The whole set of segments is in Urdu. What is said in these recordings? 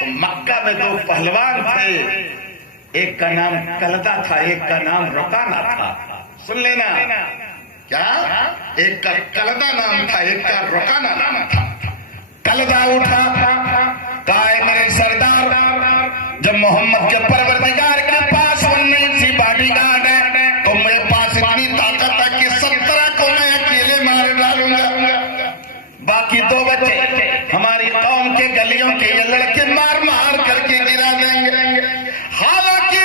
تو مکہ میں دو پہلوان تھے، ایک کا نام کلدہ تھا، ایک کا نام رکانہ تھا. سن لینا کیا، ایک کا کلدہ نام تھا، ایک کا رکانہ نام تھا. کلدہ اٹھا کہا میرے سردار، جب محمد کے پروردگار کے پاس 19 باڈی گارڈ ہے تو میرے پاس اتنی طاقت ہے کہ 17 کو میں اکیلے مار ڈالوں گا، باقی 2 بچے ہماری قوم کے گلیوں کے یہ لڑکے مار مار کر کے گرا دیں گے. حالانکہ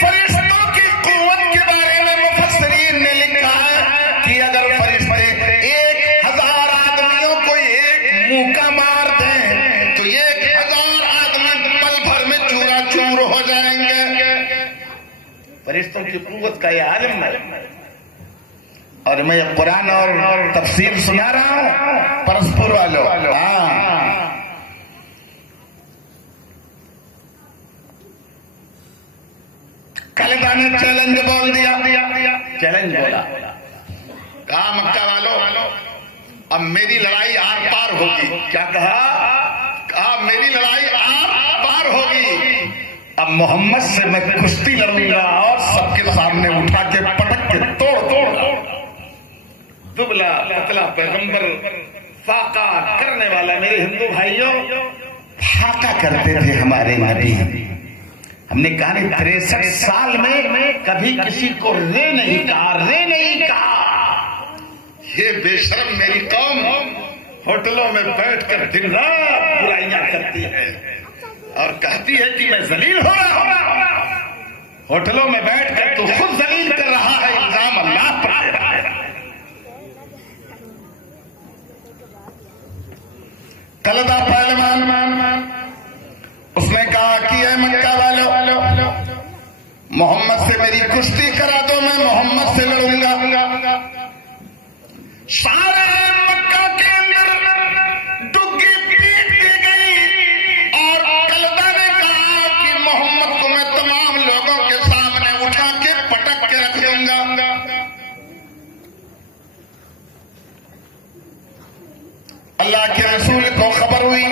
فرشتوں کی قوت کے بارے میں مفسرین نے لکھا ہے کہ اگر فرشتے 1000 آدمیوں کو ایک موقع مار دیں تو 1000 آدمی پل بھر میں چورا چور ہو جائیں گے. فرشتوں کی قوت کا یہ عالم ہے. اور میں یہ قرآن اور تفسیر سنا رہا ہوں پرسپور والوں. کلدہ نے چیلنج بول دیا، چیلنج بولا، کہا مکہ والوں اب میری لڑائی آر پار ہوگی. کیا کہا میری لڑائی آر پار ہوگی. اب محمد سے میں کشتی لڑوں گا اور سب کے سامنے اٹھا کے پٹک کے توڑ دبلا پتلا پیغمبر فاقہ کرنے والا. میرے ہندو بھائیوں فاقہ کرتے تھے ہمارے نبی. ہم نے کہا 63 سال میں کبھی کسی کو رے نہیں کہا. یہ بے شرم میری قوم ہوٹلوں میں بیٹھ کر دن رات برائیاں کرتی ہے اور کہتی ہے کہ میں ذلیل ہو رہا ہوں. ہوٹلوں میں بیٹھ کر تو خود ذلیل کر رہا ہے، الزام اللہ پر دے رہا ہے. کلدہ پہلوان اس نے کہا کہ اے مکہ والو، محمد سے میری کشتی کرا دو، میں محمد سے لڑوں گا. سارے مکہ کے اندر ڈگی پیٹ دی گئی اور کلدہ نے کہا کہ محمد کو میں تمام لوگوں کے سامنے اٹھا کے پٹک کے رکھ دوں گا. اللہ کے رسول کو خبر ہوئی،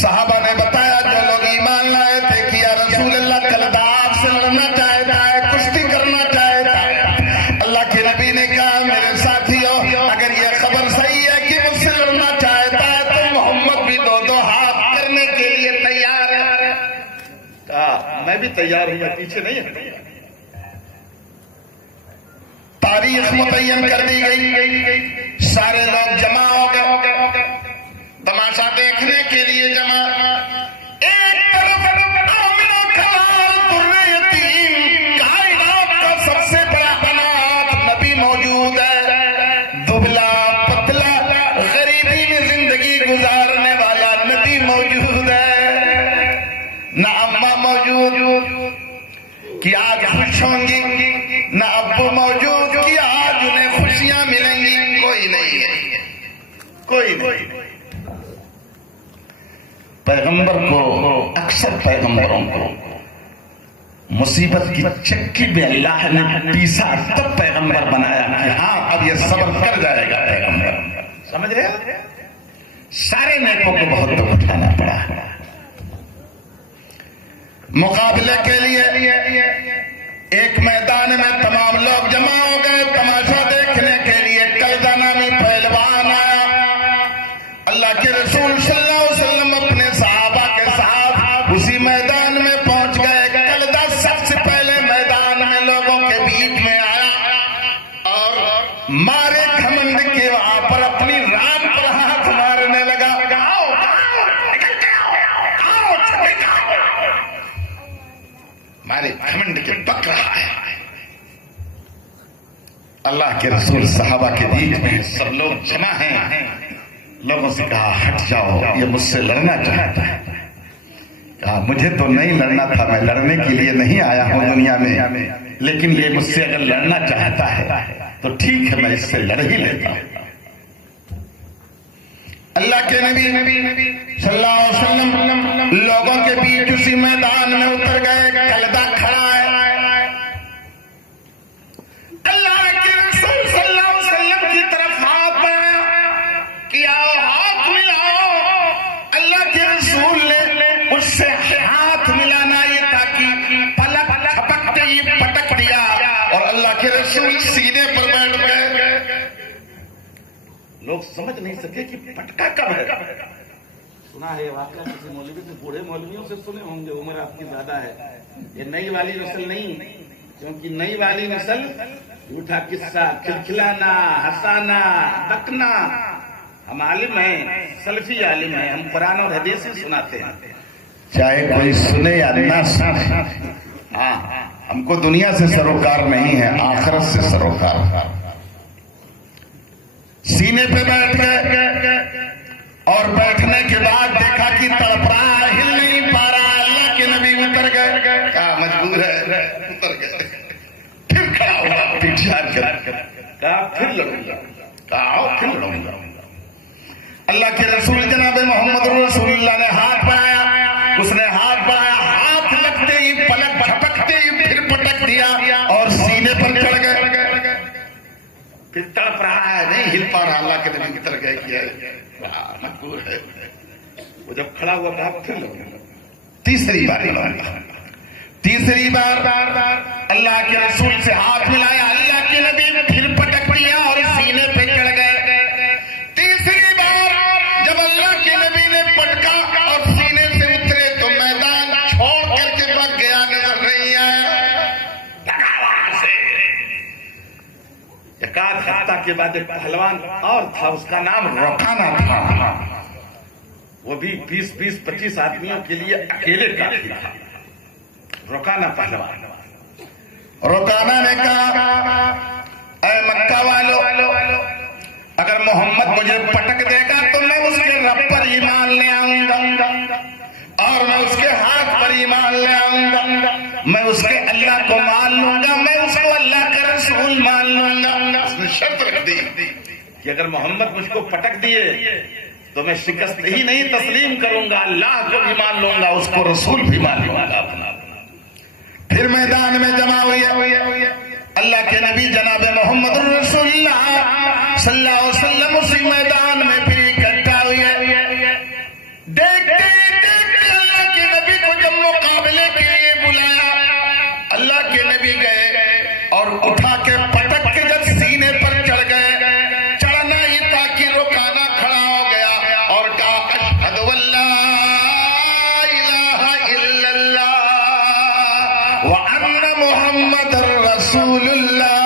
صحابہ نے بتایا جو لوگ ایمان لائے تھے کہ یا رسول اللہ کلدہ آپ سے لڑنا چاہتا ہے، کشتی کرنا چاہتا ہے. اللہ کے نبی نے کہا میرے ساتھیوں اگر یہ خبر صحیح ہے کہ مجھ سے لڑنا چاہتا ہے تو محمد بھی 2 ہاتھ کرنے کے لیے تیار ہے. کہا میں بھی تیار ہوں، میں پیچھے نہیں ہوں. تاریخ متعین کر دی گئی، سارے لوگ جمع ہو گئے تماشا دیکھنے کے لیے. جمع ایک طرف آمنہ کلال در یتیم کائنات کا سب سے بڑا بنات نبی موجود ہے، دبلا پتلا غریبی میں زندگی گزارنے والا نبی موجود ہے، نہ اماں موجود کہ آج خوش ہوں گی، نہ ابو موجود کہ آج انہیں خوشیاں ملیں گی. کوئی نہیں ہے، کوئی نہیں. پیغمبر کو، اکثر پیغمبروں کو مصیبت کی چکی میں اللہ نے پیسا تب پیغمبر بنایا کہ ہاں اب یہ صبر کر جائے گا پیغمبر. سمجھ رہے؟ سارے نیکوں کو بہت دکھ اٹھانا پڑا. مقابلے کے لیے ایک میدان میں تمام لوگ جمع ہو گئے تماشا دیکھنے کے لیے. کلدہ نامی پہلوان آیا. اللہ کے رسول صلی اللہ علیہ وسلم اپنے صحابہ کے ساتھ اسی میدان میں پہنچ گئے. کلدہ سب سے پہلے میدان میں لوگوں کے بیچ میں آیا اور مارے گھمنڈ کے وہاں پر اپنی ران پر ہاتھ مارنے لگا. مارے گھمنڈ کے پک رہا ہے. اللہ کے رسول صحابہ کے بیچ میں سب لوگ جمع ہیں. لوگوں سے کہا ہٹ جاؤ، یہ مجھ سے لڑنا چاہتا ہے. کہا مجھے تو نہیں لڑنا تھا، میں لڑنے کے لیے نہیں آیا ہوں دنیا میں، لیکن یہ مجھ سے اگر لڑنا چاہتا ہے تو ٹھیک ہے میں اس سے لڑ ہی لیتا ہوں. اللہ کے نبی صلی اللہ علیہ وسلم لوگوں کے بیچ اسی میدان میں اتر گئے. کلدہ کھڑا ہے. اللہ کے رسول صلی اللہ علیہ وسلم کی طرف ہاتھ بڑھایا کہ آؤ ہاتھ ملاؤ. اللہ کے رسول لوگ سمجھ نہیں سکے کہ پٹکا کب ہے. سنا ہے واقعہ کسی مولوی سے, بوڑھے مولویوں سے سنے ہوں گے, عمر آپ کی زیادہ ہے. یہ نئی والی نسل نہیں, کیونکہ نئی والی نسل جھوٹا قصہ, کھلکھلانا, ہنسانا, ڈکنا. ہم عالم ہیں, سلفی عالم ہیں, ہم قرآن اور حدیث ہی سناتے ہیں, چاہے کوئی سنے یا نہ سنے. ہاں, ہم کو دنیا سے سروکار نہیں ہے, آخرت سے سروکار. سینے پہ بیٹھ گئے اور بیٹھنے کے بعد دیکھا کہ تڑپ رہا, ہل نہیں پا رہا. اللہ کے نبی اتر گئے, کہا مجبور ہے, اتر گئے. پھر کھڑا ہوا, پیچھے کہا پھر لڑوں گا, کہا پھر لڑوں گا. اللہ کے رسول جناب محمد رسول اللہ نے ہاتھ بڑھایا, اس نے ہاتھ بڑھایا, ہاتھ لگتے ہی پلک جھپکتے ہی پھر پٹک دیا اور سینے پر چڑھ گئے. پھر تڑپ رہا ہے, نہیں ہل پا رہا. اللہ کے نبی اتر گئے کیا مقبول ہے. وہ جب کھڑا ہوا کہا پھر لگا. تیسری بار اللہ کے رسول سے ہاتھ ملایا, اللہ کے نبی نے پھر پٹک دیا اور سینے پہ چڑھ گئے. تیسری بار جب اللہ کے نبی نے پٹکا اور سینے سے اترے تو میدان چھوڑ کر کے بھگ گیا, نظر نہیں آیا. ایک آدھ ہفتہ کے بعد ایک پہلوان اور تھا, اس کا نام روکانا تھا. وہ بھی 20-25 آدمیوں کے لیے اکیلے کافی تھا. روکانا پہلوان. روکانا نے کہا, اے مکہ والو, اگر محمد مجھے پٹک دے گا تو میں اس کے رب پر ایمان لے آؤں گا, اور میں اس کے ہاتھ پر ایمان لے آؤں گا, میں اس کے اللہ کو مان لوں گا, میں اس کو اللہ کا رسول مان لوں گا. اس نے شرط رکھ دی کہ اگر محمد مجھ کو پٹک دیے تو میں شکست ہی نہیں تسلیم کروں گا, اللہ کو بھی مان لوں گا, اس کو رسول بھی مان لوں گا. پھر میدان میں جمع ہوئے اللہ کے نبی جناب محمد رسول اللہ صلی اللہ علیہ وسلم. اسی میدان میں پھر اکٹھا ہوئے. دیکھتے اللہ کے نبی کو جب مقابلے کے لیے بلایا, اللہ کے نبی گئے اور اٹھا کے پٹک کے جب سینے پر چڑھ گئے. چڑھنا ہی تھا کہ روکانا کھڑا ہو گیا اور کہا, اشہد اللہ الہ الا اللہ وان محمد رسول اللہ.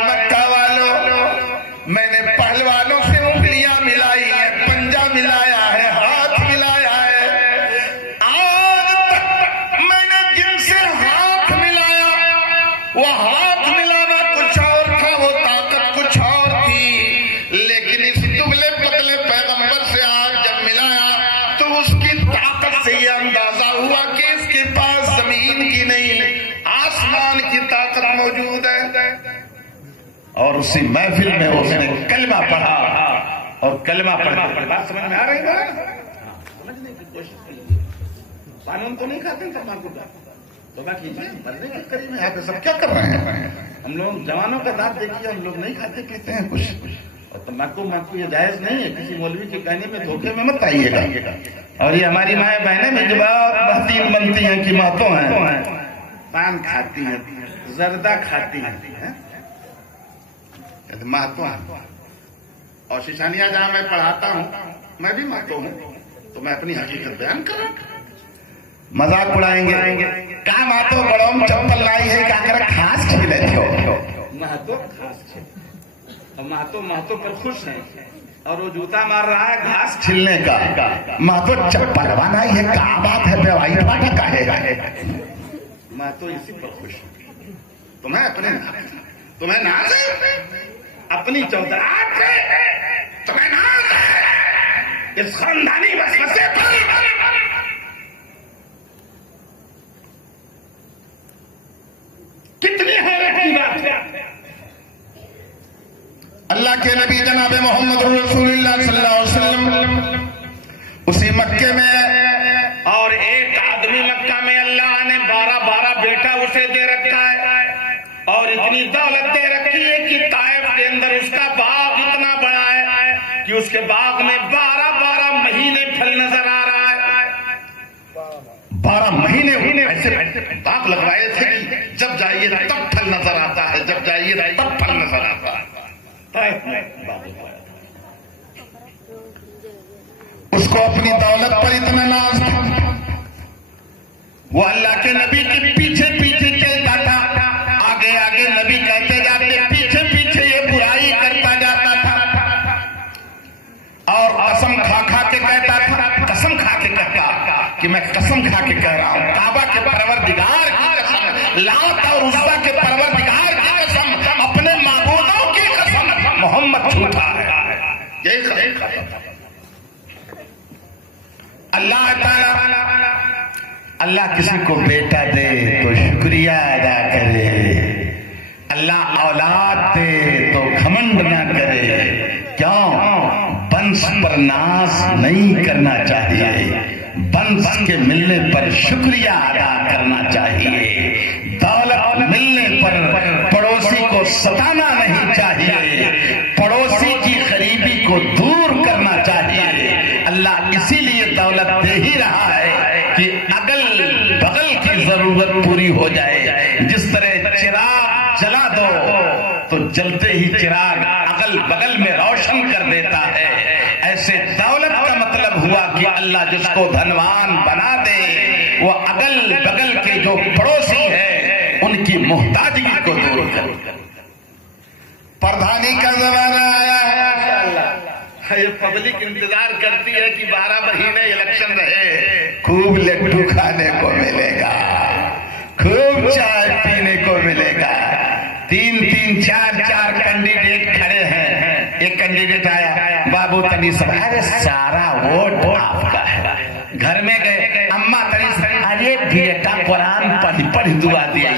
مکہ والوں, میں نے پہلوانوں سے انگلیاں ملائی ہیں, پنجہ ملایا ہے, ہاتھ ملایا ہے. آج تک میں نے جن سے ہاتھ ملایا وہ ہاتھ ملانا کچھ اور تھا, وہ طاقت کچھ اور تھی, لیکن اس دبلے پتلے پیغمبر سے آج جب ملایا تو اس کی طاقت سے یہ اندازہ ہوا کہ اس کے پاس زمین کی نہیں آسمان کی طاقت موجود ہے. اور اسی محفل میں اس نے کلمہ پڑھا, اور کلمہ پڑھا. بات سمجھ میں آ رہی ہے؟ سمجھنے کی کوشش کیجیے. قانون تو نہیں کھاتے تمباکو کا, تو باقی مرنے کے قریب ہے تو سب کیا کر رہے ہیں. ہم لوگ جوانوں کا دانت دیکھیے, ہم لوگ نہیں کھاتے پیتے ہیں کچھ, اور تمباکو یہ جائز نہیں ہے. کسی مولوی کے کہنے میں دھوکے میں مت آئیے گا. اور یہ ہماری مائیں بہنیں بھی جو بہت بہترین بنتی ہیں کہ ماتوں ہیں, پان کھاتی ہیں, زردہ کھاتی ہیں, ماتوں ہیں. اور شیشانیاں جہاں میں پڑھاتا ہوں میں بھی ماتوں ہوں, تو میں اپنی حقیقت بیان کروں. مذاق اڑائیں گے, کہاں ماتوں بڑوں چپل لائی ہے, کہاں کر گھاس کھیلے ہو. ماتوں گھاس کھیل, ماتوں پر خوش ہیں, اور وہ جوتا مار رہا ہے گھاس چھلنے کا. ماتوں چپل بنائی ہے, کہاں بات ہے بے وائی بات کہے گا. ماتوں اسی پر خوش ہیں. تمہیں ناز ہے اپنی چودراہٹ ہے, تمہیں ناز ہے اس خاندانی وسوسے پر. کتنی حیرت کی بات ہے. اللہ کے نبی جناب محمد رسول اللہ صلی اللہ علیہ وسلم اسی مکے میں, اور ایک آدمی مکہ میں اللہ نے 12 بیٹا اسے دے رکھا ہے, اور اتنی دولت دے رکھی ہے کہ طائف کے اندر اس کا باغ اتنا بڑا ہے کہ اس کے باغ میں 12 مہینے پھل نظر آ رہا ہے. 12 مہینے ایسے باغ لگوائے تھے, جب جائیے تب پھل نظر آتا ہے, جب جائیے تب پھل نظر آتا ہے. کو اپنی دولت پر اتنا ناز تھا، وہ اللہ کے نبی کے پیچھے پیچھے چلتا تھا، آگے آگے نبی کہتے جاتے، پیچھے پیچھے یہ برائی کرتا جاتا تھا، اور قسم کھا کھا کے کہتا تھا، قسم کھا کے کہتا کہ میں قسم کھا کے کہہ رہا ہوں، کعبہ کے پروردگار کی قسم، لات اور عزا کے پروردگار کی قسم، اپنے معبودوں کی قسم، محمد جھوٹا ہے۔ یہی قسم کھاتا تھا۔ اللہ تعالی، اللہ کسی کو بیٹا دے تو شکریہ ادا کرے، اللہ اولاد دے تو گھمنڈ نہ کرے، کیوں؟ بنس پر ناز نہیں کرنا چاہیے، بنس کے ملنے پر شکریہ ادا کرنا چاہیے، دولت ملنے پر پڑوسی کو ستانا نہیں چاہیے، پڑوسی کی غریبی کو دور کرنا چاہیے۔ اللہ اسی لیے دولت دے ہی رہا ہے کہ اگل بغل کی ضرورت پوری ہو جائے۔ جس طرح چراغ جلا دو تو جلتے ہی چراغ اگل بغل میں روشن کر دیتا ہے، ایسے دولت کا مطلب ہوا کہ اللہ جس کو دھنوان بنا دے وہ اگل بغل کے جو پڑوسی ہیں ان کی محتاجگی کو دور کر۔ پردھانی کا زمانہ آیا ہے، یہ پبلک انتظار کرتی ہے کہ 12 مہینے الیکشن رہے، خوب لڈو کھانے کو ملے گا، خوب چائے پینے کو ملے گا، 3 4 کینڈیڈیٹ کھڑے ہیں، ایک کینڈیڈیٹ آیا، بابو تنیس، ارے سارا ووٹ آپ کا ہے، گھر میں گئے، اماں تنیس، ارے بیٹا قرآن پڑھی دعا دیا،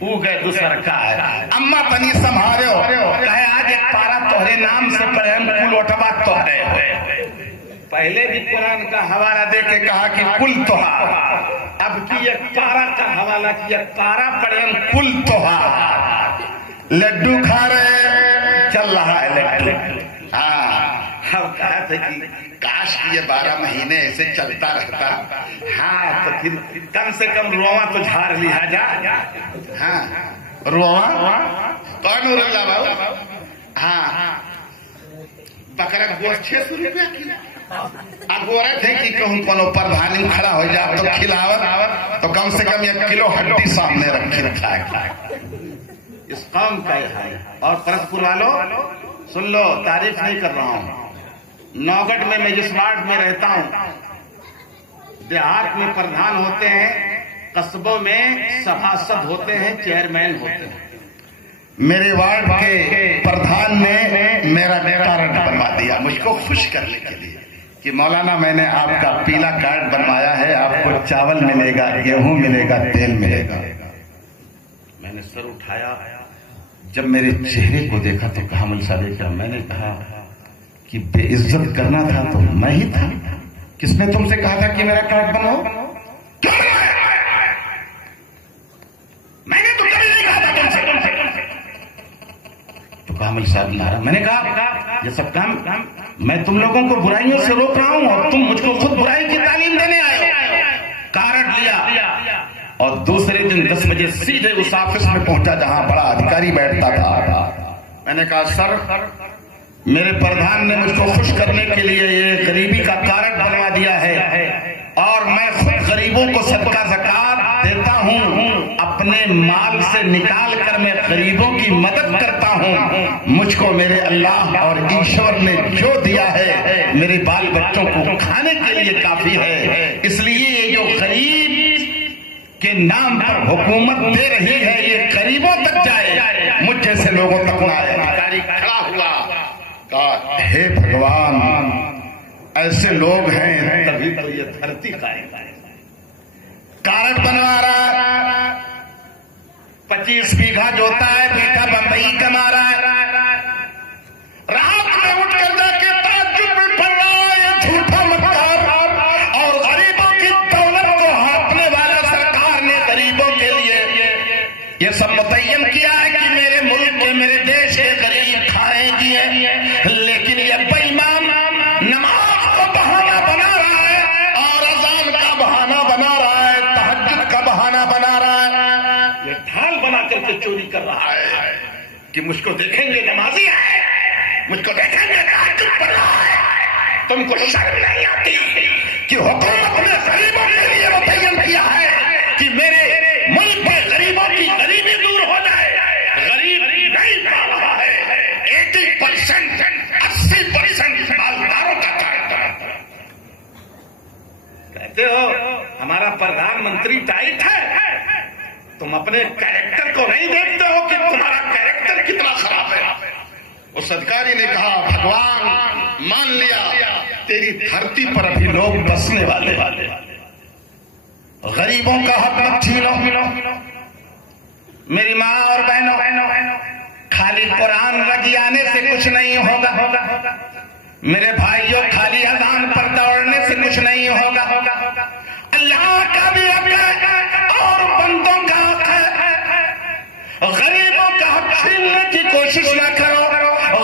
وہ گئے دوسرا کا ہے، اماں تنیس سمھارے ہو، کہے آج ایک پارا تہرے نام سے پڑھے، ہم کل وٹبا تہرے ہوئے، پہلے بھی قرآن کا حوالہ دے کے کہا کہ کل توہا، اب کی ایک پارا کا حوالہ کیا، پارا پڑھے ہم کل توہا، لڈو کھا رہے، چل رہا ہے لڈو۔ ہم کہا تھا کہ کاش یہ 12 مہینے ایسے چلتا رہتا، ہاں تو پھر کم سے کم رواں تو جھاڑ لیا جا، ہاں رواں کون نور اللہ بابا، ہاں بکرا گوشت 600 روپے کی، اب وہ رہے تھے کہ کہوں کونو پردھانی کھڑا ہو جائے تو کھلاوت تو کم سے کم 1 کلو ہڈی سامنے رکھی رکھا ہے۔ اس قوم کا یہ ہے۔ اور پرسپور والوں سن لو، تعریف نہیں کر رہا ہوں، نوگڑھ میں جس وارڈ میں رہتا ہوں، دیہات میں پردھان ہوتے ہیں، قصبوں میں سبھاسد ہوتے ہیں، چیئرمین ہوتے ہیں۔ میرے وارڈ کے پردھان نے میرا کارڈ بنوا دیا مجھ کو خوش کرنے کے لیے کہ مولانا میں نے آپ کا پیلا کارڈ بنوایا ہے، آپ کو چاول ملے گا، گیہوں ملے گا، تیل ملے گا۔ میں نے سر اٹھایا، جب میرے چہرے کو دیکھا تو کہا مل صاحب کیا؟ میں نے کہا کہ بے عزت کرنا تھا تو میں ہی تھا، کس نے تم سے کہا تھا کہ میرا کارڈ بناؤ؟ کیوں بنوایا؟ میں نے تو کبھی نہیں کہا تھا تم سے۔ تو کامل صاحب نارا، میں نے کہا یہ سب کام میں تم لوگوں کو برائیوں سے روک رہا ہوں اور تم مجھ کو خود برائی کی تعلیم دینے آئے ہو۔ کارڈ لیا اور دوسرے دن 10 بجے سیدھے اس آفس میں پہنچا جہاں بڑا ادھیکاری بیٹھتا تھا۔ میں نے کہا سر، میرے پردھان نے مجھ کو خوش کرنے کے لیے یہ غریبی کا کارڈ بنوا دیا ہے اور میں خود غریبوں کو صدقہ زکات دیتا ہوں، اپنے مال سے نکال کر میں غریبوں کی مدد کرتا ہوں، مجھ کو میرے اللہ اور ایشور نے جو دیا ہے میرے بال بچوں کو کھانے کے لیے کافی ہے، اس لیے یہ جو غریب کے نام پر حکومت دے رہی ہے یہ غریبوں تک جائے، مجھ جیسے لوگوں تک نہ آئے۔ ادھیکاری کھڑا ہوا، کہا ہے بھگوان ایسے لوگ ہیں تبھی تو یہ دھرتی قائم ہے۔ کارڈ بنوا رہا، 25 بیگھا جوتا ہے، بیٹا بمبئی کما رہا ہے، رات میں اٹھ کر جا کے تعجب میں پڑ رہا ہے یہ جھوٹا مقدار، اور غریبوں کی دولت کو ہانپنے والا سرکار نے غریبوں کے لیے یہ سب متعین کیا ہے کہ میرے ملک کے، میرے دیش کے غریب کھائیں گے، لیکن یہ بے ایمان نماز کو بہانہ بنا رہا ہے اور اذان کا بہانہ بنا رہا ہے، تہجد کا بہانہ بنا رہا ہے، یہ ڈھال بنا کر کے چوری کر رہا ہے کہ مجھ کو دیکھیں گے نمازی ہے، مجھ کو دیکھیں گے تہجد پڑھ رہا ہے، تم کو شرم نہیں آتی کہ حکومت نے غریبوں کے لیے متعین کیا ہے کہ میرے ملک میں غریبوں کی غریبی دور ہو جائے؟ غریب نہیں پا رہا ہے 80%، 80% مالداروں کا کاروبار۔ کہتے ہو ہمارا پردھان منتری ٹائٹ ہے، تم اپنے کیریکٹر کو نہیں دیکھتے ہو کہ تمہارا کیریکٹر کتنا خراب ہے۔ اس ادھکاری نے کہا بھگوان مان لیا تیری دھرتی پر ابھی لوگ بسنے والے، غریبوں کا حق مت چھینو۔ میری ماں اور بہنوں، خالی قرآن رگی آنے سے کچھ نہیں ہوگا، میرے بھائیوں خالی اذان پر دوڑنے سے کچھ نہیں ہوگا۔ اللہ کا بھی حق ہے اور بندوں کا حق ہے۔ غریبوں کا حق چھیننے کی کوشش نہ کرو۔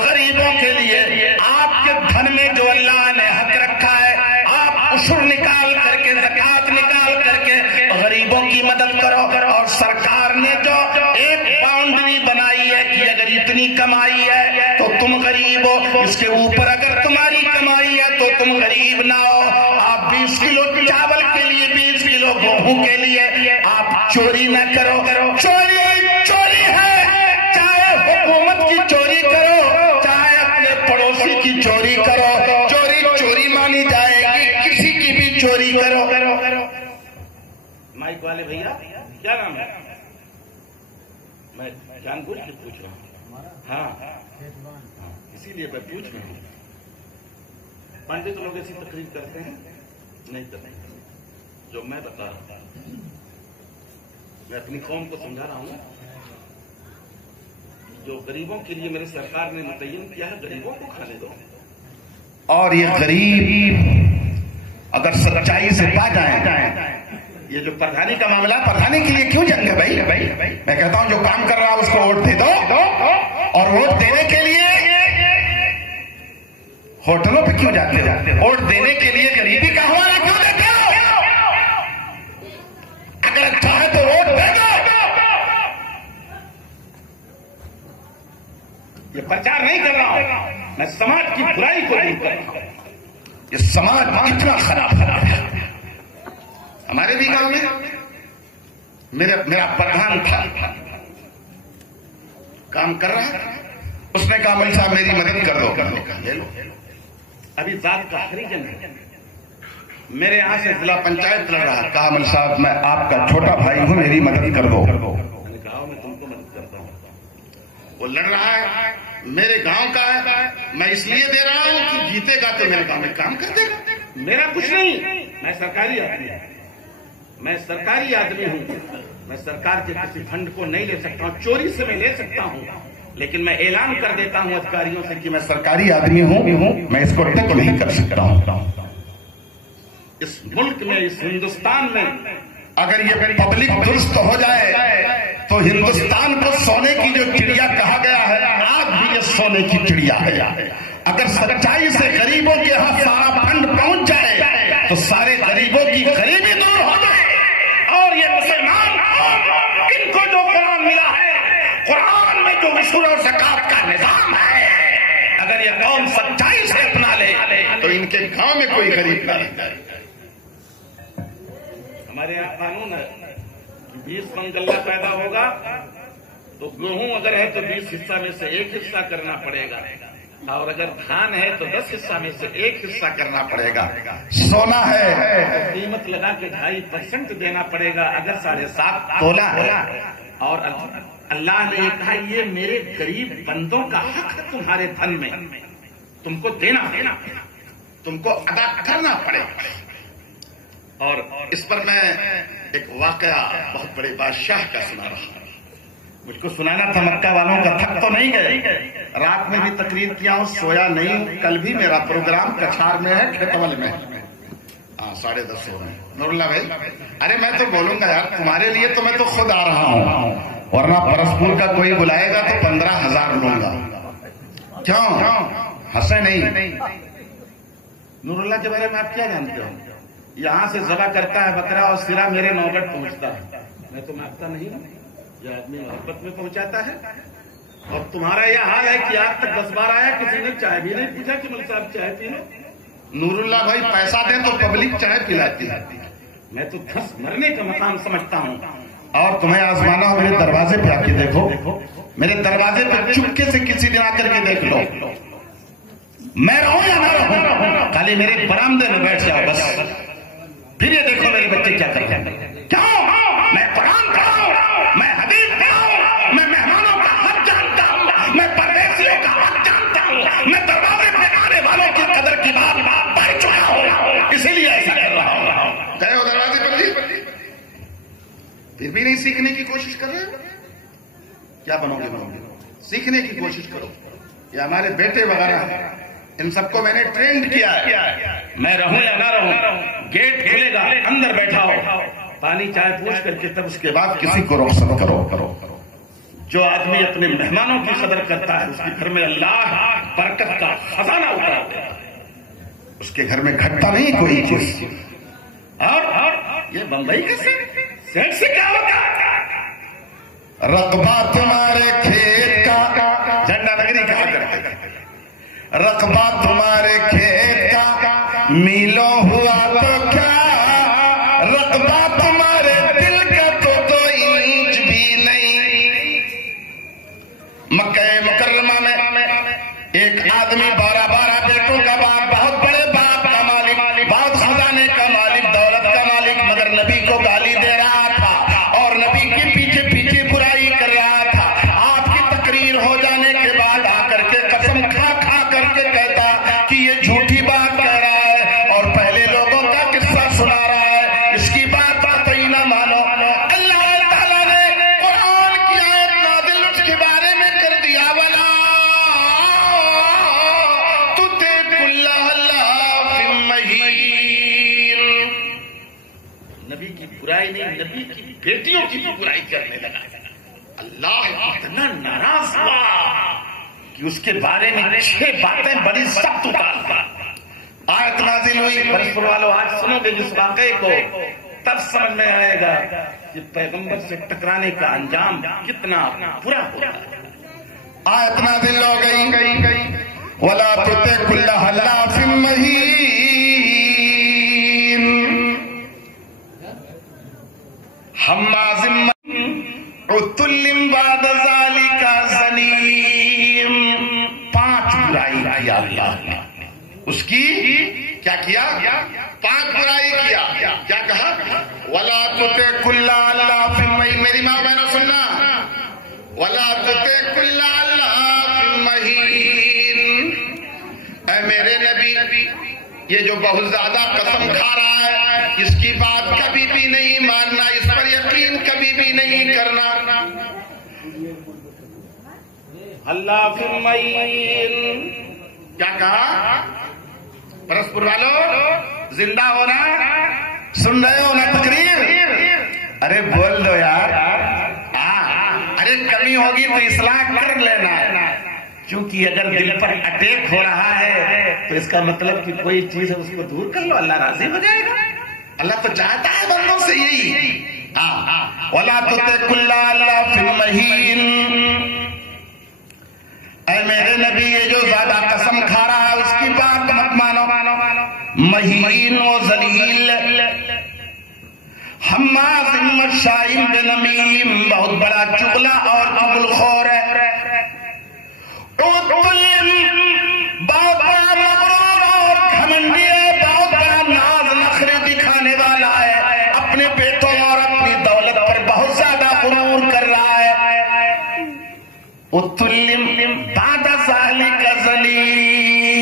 غریبوں کے لیے آپ کے دھن میں جو اللہ نے حق رکھا ہے، آپ عشر نکال کر کے، زکات نکال کر کے غریبوں کی مدد کرو۔ اور سرکار نے جو ایک باؤنڈری بنائی ہے کہ اگر اتنی کمائی ہے تو تم غریب ہو، اس کے اوپر اگر تمہاری کمائی ہے تو تم غریب نہ ہو۔ آپ 20 کلو چاول کے لیے، 20 کلو گیہوں کے لیے آپ چوری نہ کرو۔ چوری چوری ہے، چاہے حکومت کی چوری کرو، چاہے اپنے پڑوسی کی چوری کرو، چوری چوری مانی جائے گی، کسی کی بھی چوری کرو۔ مائک والے بھیا کیا نام ہے؟ میں جان بوجھ کے پوچھ رہا ہوں، ہاں اسی لیے میں پوچھ رہا ہوں۔ پنڈت لوگ ایسی تقریر کرتے ہیں؟ نہیں کرتے۔ جو میں بتا رہا ہوں، میں اپنی قوم کو سمجھا رہا ہوں، جو غریبوں کے لیے میری سرکار نے متعین کیا ہے، غریبوں کو کھانے دو۔ اور یہ غریب اگر سچائی سے پا جائیں، یہ جو پردھانی کا معاملہ، پردھانی کے لیے کیوں جنگ ہے بھائی؟ میں کہتا ہوں جو کام کر رہا اس کو ووٹ دے دو، اور ووٹ دینے کے لیے ہوٹلوں پہ کیوں جاتے ہو؟ ووٹ دینے کے لیے غریبی کا حوالہ کیوں دیتے ہو؟ اگر اچھا ہے تو ووٹ دے دو۔ یہ پرچار نہیں کر رہا ہوں، میں سماج کی برائی کو دور کر رہا ہوں۔ یہ سماج اتنا خراب ہے۔ ہمارے بھی گاؤں میں میرا پردھان تھا، کام کر رہا تھا، اس نے کہا مل صاحب میری مدد کر دو۔ لے لو، ابھی ذات کا ہریجن ہے، میرے یہاں سے ضلع پنچایت لڑ رہا، کہا مل صاحب میں آپ کا چھوٹا بھائی ہوں، میری مدد کر دو۔ میں نے کہا میں تم کو مدد کرتا ہوں۔ وہ لڑ رہا ہے، میرے گاؤں کا ہے، میں اس لیے دے رہا ہوں کہ جیتے گا تو میرے گاؤں میں کام کر دے گا۔ میرا کچھ نہیں، میں سرکاری آدمی ہوں، میں سرکاری آدمی ہوں، میں سرکار کے کسی فنڈ کو نہیں لے سکتا ہوں، چوری سے میں لے سکتا ہوں، لیکن میں اعلان کر دیتا ہوں ادھکاریوں سے کہ میں سرکاری آدمی ہوں، میں اس کو ٹک نہیں کر سکتا ہوں۔ اس ملک میں، اس ہندوستان میں اگر یہ پبلک درست ہو جائے تو ہندوستان کو سونے کی جو چڑیا کہا گیا ہے، آج بھی یہ سونے کی چڑیا ہے۔ اگر سچائی سے غریبوں کے ہاں سارا فنڈ پہنچ جائے تو سارے غریبوں کی غریبی دور ہو جائے۔ اور یہ مسلمان ان کو جو قرآن ملا ہے، قرآن میں جو عشر و زکات کا نظام ہے، اگر یہ قوم سچائی سے اپنا لے تو ان کے گاؤں میں کوئی غریب نہیں۔ ہمارے یہاں قانون ہے 20 من غلہ پیدا ہوگا تو گیہوں اگر ہے تو 20 حصہ میں سے 1 حصہ کرنا پڑے گا، اور اگر دھان ہے تو 10 حصہ میں سے 1 حصہ کرنا پڑے گا۔ سونا ہے قیمت لگا کے 2.5% دینا پڑے گا اگر 7.5 تولہ ہے۔ اور اللہ نے یہ کہا یہ میرے غریب بندوں کا حق ہے، تمہارے دھن میں تم کو دینا، تم کو ادا کرنا پڑے گا۔ اور اس پر میں ایک واقعہ بہت بڑے بادشاہ کا سنا رہا ہوں، مجھ کو سنانا تھا، مکہ والوں کا تھک تو نہیں گئے، رات میں بھی تقریر کیا ہوں، سویا نہیں، کل بھی میرا پروگرام کچھار میں ہے، کھیتول میں، 10:30 ہو رہے ہیں۔ نور اللہ بھائی، ارے میں تو بولوں گا یار تمہارے لیے، تو میں تو خود آ رہا ہوں، ورنہ پرسپور کا کوئی بلائے گا تو 15,000 لوں گا۔ کیوں ہنسے نہیں؟ نور اللہ کے بارے میں آپ کیا جانتے ہو؟ یہاں سے ذبح کرتا ہے بکرا اور سرا میرے نوگڑھ پہنچتا ہے، میں تو مانگتا نہیں ہوں، یہ آدمی محبت میں پہنچاتا ہے۔ اور تمہارا یہ حال ہے کہ آج تک 10 بار آیا، کسی نے چائے بھی نہیں پوچھا کہ مل صاحب چائے پی لو، نور اللہ بھائی پیسہ دیں تو پبلک چائے پلاتی ہے، میں تو دھس مرنے کا مقام سمجھتا ہوں. اور تمہیں آزمانا ہو میرے دروازے پہ آ کے دیکھو، میرے دروازے پہ چپکے سے کسی دن آ کر کے دیکھ لو، میں رہوں یا نہ رہوں، خالی میرے برآمدے میں بیٹھ جاؤ بس. پھر یہ دیکھو میرے بچے کیا کرتے ہیں. کیوں؟ میں قرآن پڑھاؤں، میں حدیث پڑھاؤں، میں مہمانوں کا حق جانتا ہوں، میں پردیسیوں کا حق جانتا ہوں، میں دروازے پہ آنے والوں کی قدر کی بات پڑھ چکا ہوں، اسی لیے ایسا کر رہا ہوں. گئے ہو دروازے پر جی، پھر بھی نہیں سیکھنے کی کوشش کر رہے؟ کیا بنو گے؟ سیکھنے کی کوشش کرو. یہ ہمارے بیٹے وغیرہ ہیں، ان سب کو میں نے ٹرینڈ کیا ہے. میں رہوں یا نہ رہوں، گیٹ کھلے گا، اندر بیٹھا ہو، پانی چائے پوچھ کر کے تب اس کے بعد کسی کو رخصت کرو. جو آدمی اپنے مہمانوں کی قدر کرتا ہے اس کے گھر میں اللہ برکت کا خزانہ اترا ہوتا ہے، اس کے گھر میں گھٹتا نہیں کوئی چیز. اور یہ بمبئی کے سیٹ سے کیا ہوتا ہے؟ رقبہ تمہارے کھیت کا، جھنڈا نگری کہا کرتے ہیں، رقبہ تمہارے کھیت کا میلوں ہوا تو کیا، رقبہ تمہارے دل کا تو انچ بھی نہیں. مکہ مکرمہ میں ایک آدمی 12 بیٹوں کا باپ، بہت بڑے باپ کا مالک، بہت خزانے کا مالک، دولت کا مالک، مگر نبی کو گالی دے رہا تھا اور نبی کے پیچھے پیچھے برائی کر رہا تھا. آپ کی تقریر ہو جانے کے بعد آ کر کے قسم کھا کر کے کہتا کہ یہ جھوٹی بات کہہ رہا ہے اور پہلے لوگوں کا قصہ سنا رہا ہے، اس کی بات ہی نہ مانو. اللہ تعالیٰ نے قرآن کی آیت نازل اس کے بارے میں کر دیا، ولا تطع كل حلاف مہین. نبی کی برائی نہیں، نبی کی بیٹیوں کی بھی برائی کرنے لگا. اللہ اتنا ناراض ہوا کہ اس کے بارے میں 6 باتیں بڑی سخت اتارتا. آیت نازل ہوئی. برسپور والوں آج سنو گے جس واقعے کو تب سمجھ میں آئے گا کہ پیغمبر سے ٹکرانے کا انجام کتنا برا ہوتا ہے. آیت نازل ہو گئی، وَلَا تُطِعْ كُلَّ حَلَّافٍ مَّهِينٍ حَمَّازٍ عُتُلٍّ بَعْدَ ذَلِكَ زَنِيمٍ. 5 برائی کیا اللہ نے، اس کی کیا کیا؟ 5 برائی کیا. کیا کہا؟ وَلَا تُطِعْ كُلَّ حَلَّافٍ مَّهِينٍ. میری ماں بہنوں سننا، وَلَا تُطِعْ كُلَّ حَلَّافٍ مَّهِينٍ. اے میرے نبی، یہ جو بہت زیادہ قسم کھا رہا ہے، اس کی بات کبھی بھی نہیں ماننا، اس پر یقین کبھی بھی نہیں کرنا. حلاف مہین. کیا کہا؟ پرسپور والوں زندہ ہونا، سن رہے ہو نا تقریر؟ ارے بول دو یار. ارے کمی ہوگی تو اصلاح کر لینا، کیونکہ اگر دل پر اٹیک ہو رہا ہے تو اس کا مطلب کہ کوئی چیز ہے، اس کو دور کر لو، اللہ راضی ہو جائے گا. اللہ تو چاہتا ہے بندوں سے یہی. وَلَا تُطِعْ كُلَّ حَلَّافٍ مَّهِينٍ. اے میرے نبی، یہ جو زیادہ قسم کھا رہا ہے اس کی بات مت مانو. مہین و ذلیل، حماز مشاء بنمیم، بہت بڑا چغلا اور چغل خور ہے. بہت بڑا مغرور اور گھمنڈی ہے، بہت بڑا ناز نخرے دکھانے والا ہے، اپنے بیٹوں اور اپنی دولت پر بہت زیادہ غرور کر رہا ہے. اتلم بعد ذلک ظلیم.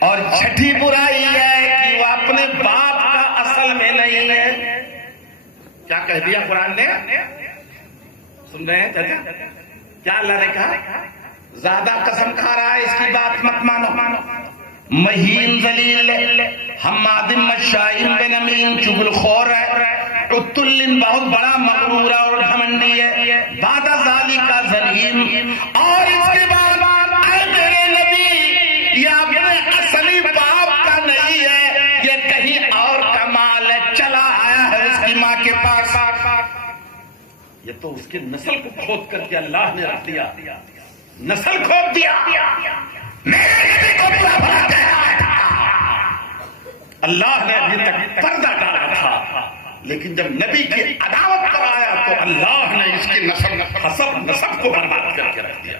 اور چھٹی برائی ہے کہ وہ اپنے باپ کا اصل میں نہیں ہے. کیا کہہ دیا قرآن نے؟ سن رہے ہیں چاچا؟ کیا اللہ نے کہا؟ زیادہ قسم کھا رہا ہے، اس کی بات مت مانو. مہین ذلیل، حماد مشاء بنمیم، چغل خور ہے. عتل، بہت بڑا مغرور اور گھمنڈی ہے. بعد ذالک ظلیم. اور اس کے بعد اے میرے نبی، یہ اپنے اصلی باپ کا نہیں ہے، یہ کہیں اور کا مال ہے، چلا آیا ہے اس کی ماں کے پاس. یہ تو اس کی نسل کو کھود کر کے اللہ نے رکھ دیا، نسل کھود دیا. میرے نبی کو برا بھلا کہا تھا، اللہ نے ابھی تک پردہ ڈالا تھا، لیکن جب نبی کی عداوت پر آیا تو اللہ نے اس کی نسب کو برباد کر کے رکھ دیا۔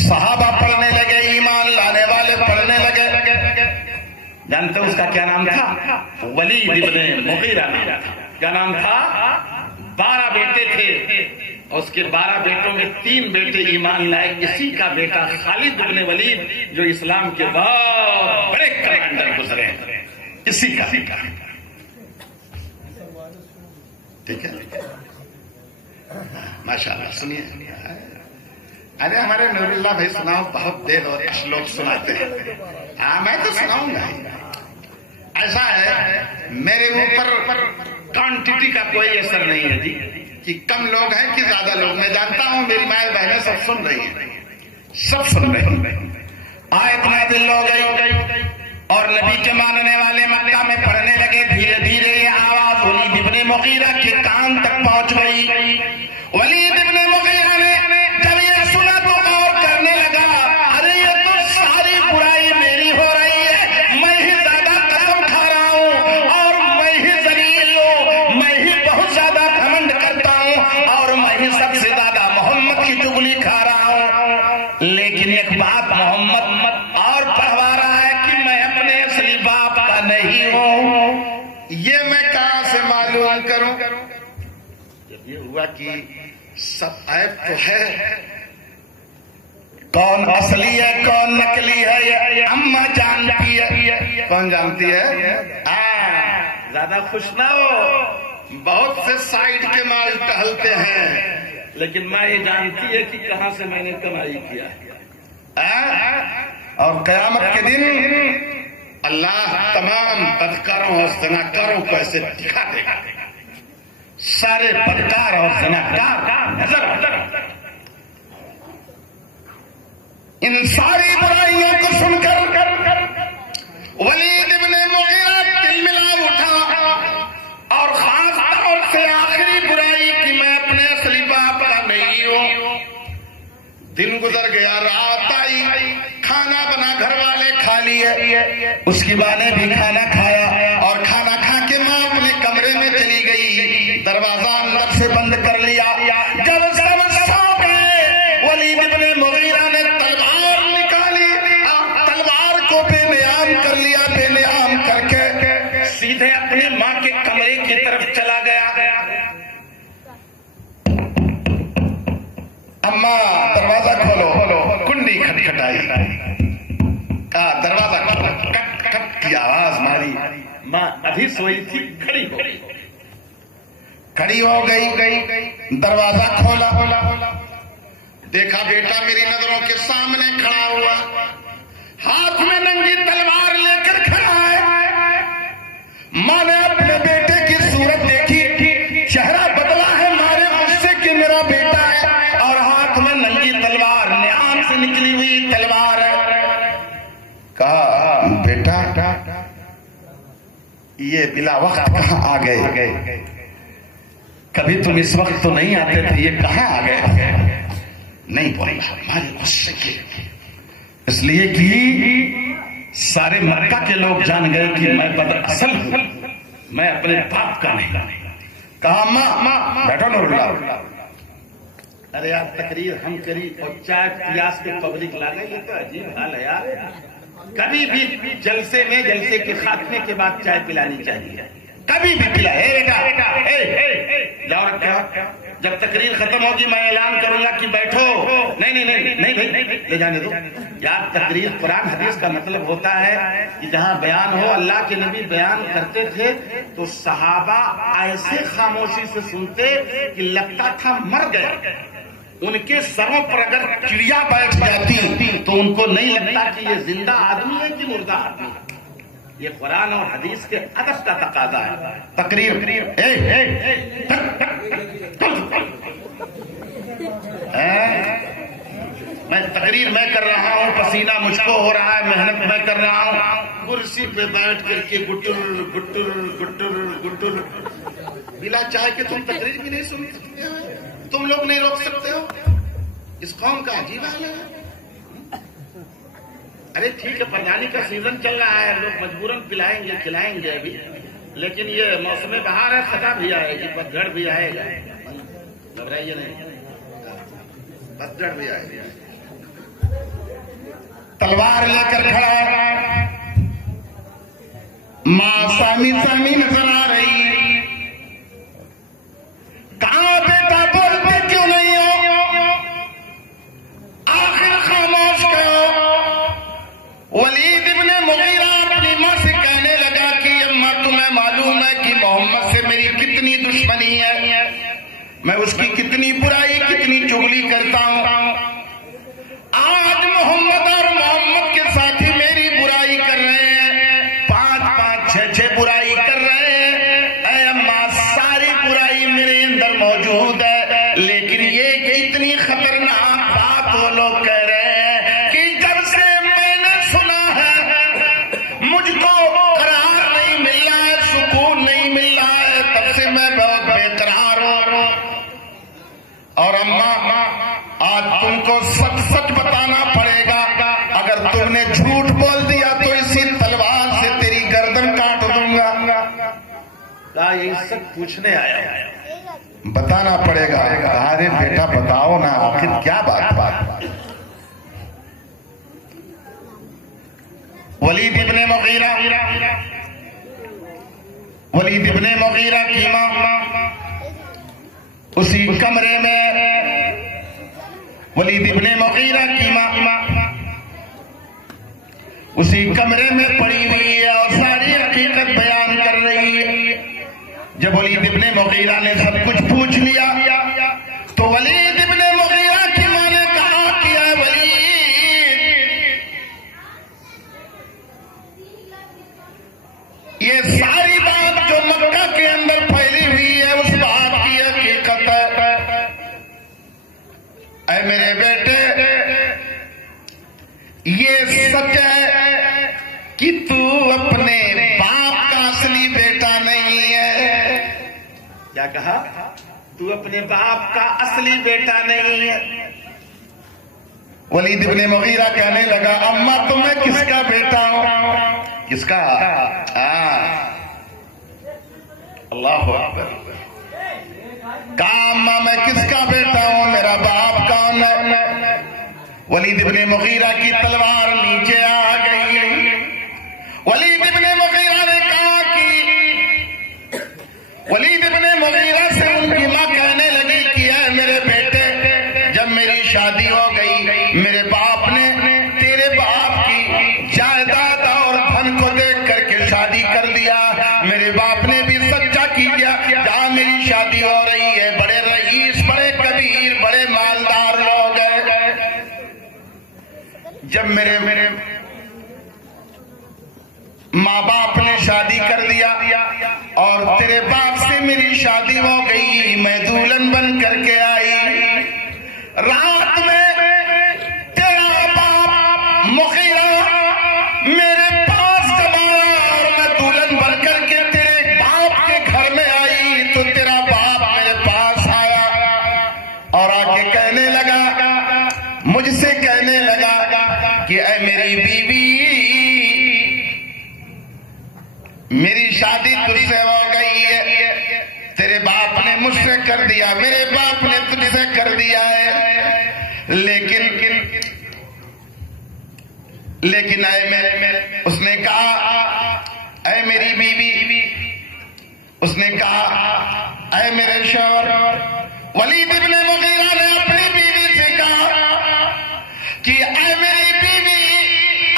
صحابہ پڑھنے لگے، ایمان لانے والے پڑھنے لگے۔ جانتے ہو اس کا کیا نام تھا؟ ولید ابن مغیرہ نام تھا۔ کیا نام تھا؟ 12 بیٹے تھے، اور اس کے 12 بیٹوں میں 3 بیٹے ایمان لائے۔ اسی کا بیٹا خالد ابن ولید جو اسلام کے بہت بڑے کمانڈر گزرے، اسی کا ٹھیک ہے۔ ماشاء اللہ سنیے، ارے ہمارے نور اللہ بھائی سناؤ، بہت دیر اور لوگ سناتے ہیں۔ ہاں میں تو سناؤں گا۔ ایسا ہے میرے اوپر کوانٹٹی کا کوئی اثر نہیں ہے جی، کہ کم لوگ ہیں کہ زیادہ لوگ۔ میں جانتا ہوں میری مائیں بہنیں سب سن رہی ہیں، سب سن رہی ہیں۔ آیت نازل ہو گئی اور نبی کے ماننے والے مکہ میں پڑھنے لگے۔ دھیرے دھیرے یہ آواز ولید ابن مغیرہ کے کان تک پہنچ گئی۔ ولید ابن مغیرہ نے جب یہ سنا تو غور کرنے لگا، ارے یہ تو ساری برائی میری ہو رہی ہے، میں ہی زیادہ قسم کھا رہا ہوں، اور میں ہی ذلیل ہوں، میں ہی بہت زیادہ گھمنڈ کرتا ہوں، اور میں ہی سب سے زیادہ محمد کی چغلی کھا رہا ہوں۔ لیکن ایک بات محمد اور پڑھوا رہا ہے کہ میں اپنے اصلی باپ کا نہیں ہوں، یہ میں کہاں سے معلوم کروں؟ جب یہ ہوا کہ سب عیب تو ہے، کون اصلی ہے کون نکلی ہے یہ اماں جانتی ہے۔ کون جانتی ہے؟ زیادہ خوش نہ ہو، بہت سے سائڈ کے مال ٹہلتے ہیں، لیکن ماں یہ جانتی ہے کہ کہاں سے میں نے کمائی کیا۔ اور قیامت کے دن اللہ تمام بدکاروں اور زناکاروں کو ایسے دکھا دے گا، سارے بدکار اور زناکار نظر ان ساری برائیوں کو سن کر ولید ابن مغیرہ دل ملا اٹھا، اور خاص طور سے آخری برائی کہ میں اپنے اصلی باپ کا نہیں ہوں۔ دن گزر گیا، رات آئی، کھانا بنا، گھر والے کھا لیے، اس کی ماں نے بھی کھانا کھایا، اور کھانا کھا کے ماں اپنے کمرے میں چلی گئی، دروازہ اندر سے بند کر لیا۔ جب سب سو گئے، ولید ابن مغیرہ نے تلوار نکالی، تلوار کو بے نیام کر لیا، بے نیام کر کے سیدھے اپنی ماں کے کمرے کی طرف چلا گیا۔ اماں دروازہ کھولو، کنڈی کھٹکھٹائی، کہا دروازہ کھولو، کٹ کٹ کی آواز ماری۔ ماں ابھی سوئی تھی، کھڑی ہو گئی، دروازہ کھولا، دیکھا بیٹا میری نظروں کے سامنے کھڑا ہوا، ہاتھ میں ننگی تلوار لے کر کھڑا ہے۔ ماں نے اپنے بیٹے کی صورت دیکھی، چہرہ بدلا ہے مارے غصے کہ میرا بیٹا ہے، اور ہاتھ میں ننگی تلوار، نیام سے نکلی ہوئی تلوار ہے۔ کہا بیٹا یہ بلا وقت کہاں آ گئے؟ کبھی تم اس وقت تو نہیں آتے تھے، یہ کہاں آ گئے؟ نہیں بولا ہمارے غصے کے، اس لیے کہ سارے مکہ کے لوگ جان گئے کہ میں بدر اصل ہوں، میں اپنے باپ کا نہیں۔ کہا ماں بیٹھو نور اللہ، ارے یار تقریر ہم کری اور چائے پیاس کے پبلک لا گئی، یہ تو عجیب حال ہے یار۔ کبھی بھی جلسے میں جلسے کے خاتمے کے بعد چائے پلانی چاہیے، کبھی بھی پلا۔ جاؤ رکھا، جب تقریر ختم ہوگی میں اعلان کروں گا کہ بیٹھو۔ نہیں لے جانے دو یار، تقریر قرآن حدیث کا مطلب ہوتا ہے کہ جہاں بیان ہو، اللہ کے نبی بیان کرتے تھے تو صحابہ ایسے خاموشی سے سنتے کہ لگتا تھا مر گئے۔ ان کے سروں پر اگر چڑیا بیٹھ جاتی تو ان کو نہیں لگتا کہ یہ زندہ آدمی ہے کہ مردہ آدمی ہے۔ یہ قرآن اور حدیث کے ادب کا تقاضا ہے۔ تقریر میں تقریر میں کر رہا ہوں، پسینہ مجھ کو ہو رہا ہے، محنت میں کر رہا ہوں، کرسی پہ بیٹھ کر کے گٹر گٹر گٹر گٹر بلا چاہے کہ تم تقریر بھی نہیں سن سکتے ہو، تم لوگ نہیں روک سکتے ہو۔ اس قوم کا عجیب حال ہے، ارے ٹھیک ہے، پردانی کا سیزن چل رہا ہے، لوگ مجبوراً پلائیں گے کھلائیں گے ابھی، لیکن یہ موسم بہار ہے، خزاں بھی آئے گی، پتجھڑ بھی آئے گا، گھبرائیے نہیں، پتجھڑ بھی آئے گی۔ تلوار لے کر کھڑا ماں سامی سامی نظر آ رہی، کہاں بیٹا بولتے کیوں نہیں ہو؟ آخر خاموش کہو۔ ولید ابن مغیرہ اپنی ماں سے کہنے لگا کہ اماں تمہیں معلوم ہے کہ محمد سے میری کتنی دشمنی ہے، میں اس کی کتنی برائی کتنی چغلی کرتا ہوں، آج محمد اور محمد کے ساتھی میری برائی کر رہے ہیں، 5 6 برائی کر رہے ہیں، اے اماں ساری برائی میرے اندر موجود ہے، لیکن یہ کہ اتنی خطرناک بات وہ لوگ کہہ رہے ہیں کہ جب سے میں نے سنا ہے مجھ کو قرار نہیں مل رہا ہے، سکون نہیں مل رہا ہے، تب سے میں بہت بے قرار ہوں، اور اماں آج تم کو سچ سچ بتانا پڑے گا، اگر تم نے جھوٹ بول دیا تو اسی تلوار سے تیری گردن کاٹ دوں گا۔ کہا یہ سب پوچھنے آیا ہے، بتانا پڑے گا۔ ارے بیٹا بتاؤ نا آخر کیا بات۔ ولید ابن مغیرہ کی ماں اسی کمرے میں، ولید ابن مغیرہ کی ماں اسی کمرے میں پڑی ہوئی ہے اور ساری حقیقت بیان کر رہی ہے۔ جب ولید ابن مغیرہ نے سب کچھ پوچھ لیا تو ولید ابن مغیرہ کی ماں نے کہا کہ اے ولید، یہ ساری بات جو مکہ کے اندر پھیلی ہوئی ہے اس بات کی حقیقت ہے۔ اے میرے بیٹے، یہ سچ ہے کہ تو اپنے باپ کا اصلی بیٹا نہیں ہے۔ کیا کہا؟ تو اپنے باپ کا اصلی بیٹا نہیں ہے۔ ولید ابن مغیرہ کہنے لگا اماں تو میں کس کا بیٹا ہوں؟ کس کا؟ اللہ اکبر۔ کہا اماں میں کس کا بیٹا ہوں، میرا باپ کون ہے؟ ولید ابن مغیرہ کی تلوار نیچے آ گئی۔ ولید ابن مغیرہ نے کہا کہ ولید ابن مغیرہ سے ان کی ماں کہنے لگی کہ اے میرے بیٹے، جب میری شادی ہو گئی میرے باپ نے تیرے باپ کی جائیداد اور دھن کو دیکھ کر کے شادی کر دیا، میرے باپ نے بھی سچا کیا، جہاں میری شادی ہو رہی ہے بڑے رئیس بڑے کبیر بڑے مالدار لوگ ہیں۔ جب میرے ماں باپ نے شادی کر دیا اور تیرے باپ سے میری شادی ہو گئی، میں دلہن بن کر کے آئی، رات میں تیرا باپ مغیرہ میرے پاس جب آیا اور میں دلہن بن کر کے تیرے باپ کے گھر میں آئی تو تیرا باپ میرے پاس آیا اور آ کے کہنے لگا، مجھ سے کہنے لگا کہ اے میری بیوی، میری شادی تجھ سے ہو گئی ہے، تیرے باپ نے مجھ سے کر دیا، میرے باپ نے تجھ سے کر دیا ہے، لیکن اس نے کہا اے میری بیوی، اس نے کہا اے میرے شوہر۔ ولید ابن مغیرہ نے اپنی بیوی سے کہا کہ اے میری بیوی،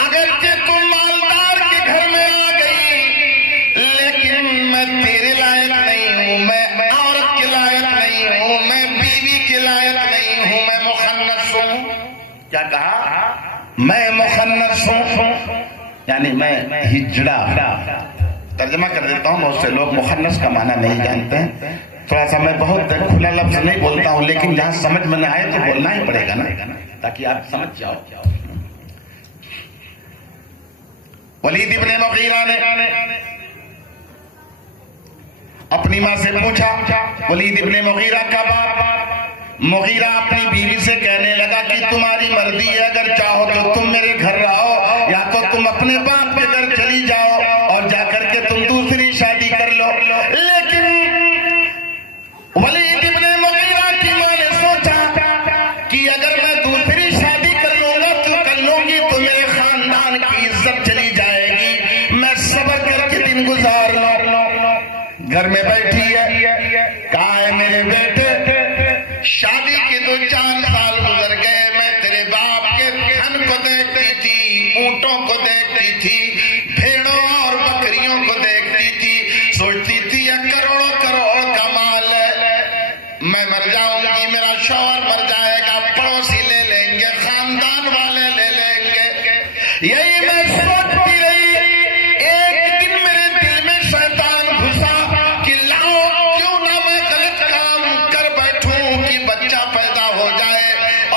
اگرچہ تم مالدار کے گھر میں آ گئی لیکن میں تیرے لائق نہیں ہوں، میں عورت کے لائق نہیں ہوں، میں بیوی کے لائق نہیں ہوں، میں مخنث ہوں۔ کیا کہا؟ میں مخنث ہوں، یعنی میں ہجڑا۔ ترجمہ کر دیتا ہوں، بہت سے لوگ مخنث کا معنی نہیں جانتے ہیں، تھوڑا سا میں بہت کھلا لفظ نہیں بولتا ہوں، لیکن جہاں سمجھ میں نہ آئے تو بولنا ہی پڑے گا نا، تاکہ آپ سمجھ جاؤ۔ ولید ابن مغیرہ نے اپنی ماں سے پوچھا، ولید ابن مغیرہ کا باپ مغیرہ اپنی بیوی سے کہنے لگا کہ تمہاری مرضی ہے، اگر چاہو تو تم میرے گھر رہو، یا تو تم اپنے باپ کے گھر چلی جاؤ اور جا کر کے تم دوسری شادی کر لو۔ لیکن ولید ابن مغیرہ کی ماں نے سوچا کہ اگر میں دوسری شادی کر لوں گا تو میرے خاندان کی عزت چلی جائے گی، میں صبر کر کے دن گزار لوں۔ گھر میں بیٹھی ہے، کہا ہے میرے بیٹے شادی کے 2-4 سال گزر گئے، میں تیرے باپ کے دھن کو دیکھتی تھی، اونٹوں کو دیکھتی تھی، بھیڑوں اور بکریوں کو دیکھتی تھی، سوچتی تھی یہ کروڑوں کروڑ کا مال ہے، میں مر جاؤں گی، میرا شوہر مر جائے گا، پڑوسی لے لیں گے، خاندان والے لے لیں گے، یہی میں سوچتی رہی۔ ایک دن میرے دل میں شیطان گھسا کہ لاؤ کیوں نہ میں غلط کام کر بیٹھوں کہ بچہ پیدا ہو جائے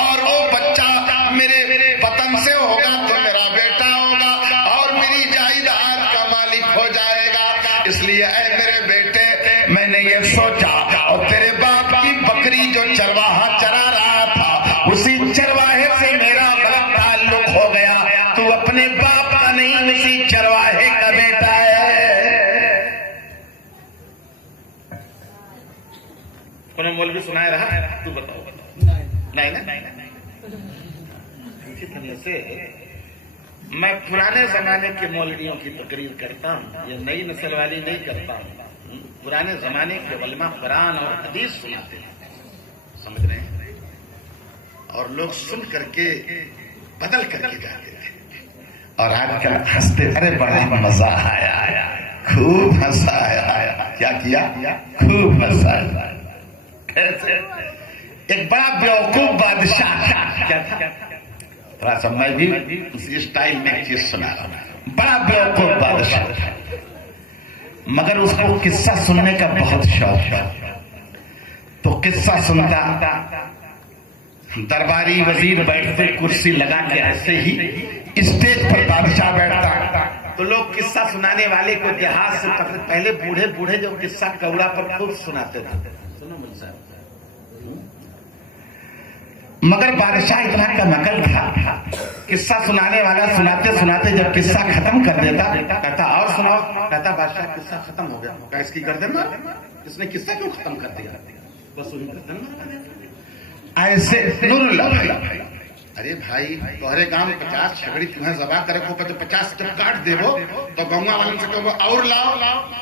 اور وہ بچہ میرے وطن سے ہوگا تو میرا بیٹا ہوگا اور میری جائیداد کا مالک ہو جائے گا۔ اس لیے اے میرے بیٹے میں نے یہ سوچا، اور تیرے باپ کی بکری جو چرواہا چرا رہا تھا اسی چرواہے سے میرا غلط تعلق ہو گیا، تو اپنے باپ کا نہیں اسی چرواہے کا بیٹا ہے۔ انہیں مولوی سنائے رہا، تو بتاؤ نہیں نا؟ اسی طرح سے میں پرانے زمانے کے مولویوں کی تقریر کرتا ہوں، یہ نئی نسل والی نہیں کرتا ہوں۔ پرانے زمانے کے علماء قرآن اور حدیث سناتے ہیں، سمجھ رہے ہیں، اور لوگ سن کر کے بدل کر کے جاتے تھے، اور آج کل ہنستے، ارے بڑا مزہ آیا، خوب ہنسا آیا، کیا کیا؟ خوب ہنسا آیا۔ کیسے؟ ایک بڑا بیوقوف بادشاہ کیا تھا، تھوڑا سا میں بھی اسی اسٹائل میں ایک چیز سنا رہا ہوں۔ بڑا بیوقوف بادشاہ، مگر اس کو قصہ سننے کا بہت شوق تھا، تو قصہ سنتا، درباری وزیر بیٹھتے کرسی لگا کے ایسے ہی اسٹیج پر بادشاہ بیٹھتا، تو لوگ قصہ سنانے والے کو اتہاس سے پہلے بوڑھے بوڑھے جو قصہ کوڑا پر خوب سناتے تھے، مگر بادشاہ اتنا کا نقل تھا، قصہ سنانے والا سناتے سناتے جب قصہ ختم کر دیتا، کہتا اور سناؤ، کہتا بادشاہ قصہ ختم ہو گیا، کہا اس کی گردن مار، اس نے قصہ کیوں ختم کر دیا، بس وہی گردن مار۔ ایسے نور اللہ بھائی، ارے بھائی تمہارے گاؤں میں 50 چھگڑی تمہیں ذبح کرے کو 50 جب کاٹ دے وہ تو گنگا والے سے کہو اور لاؤ،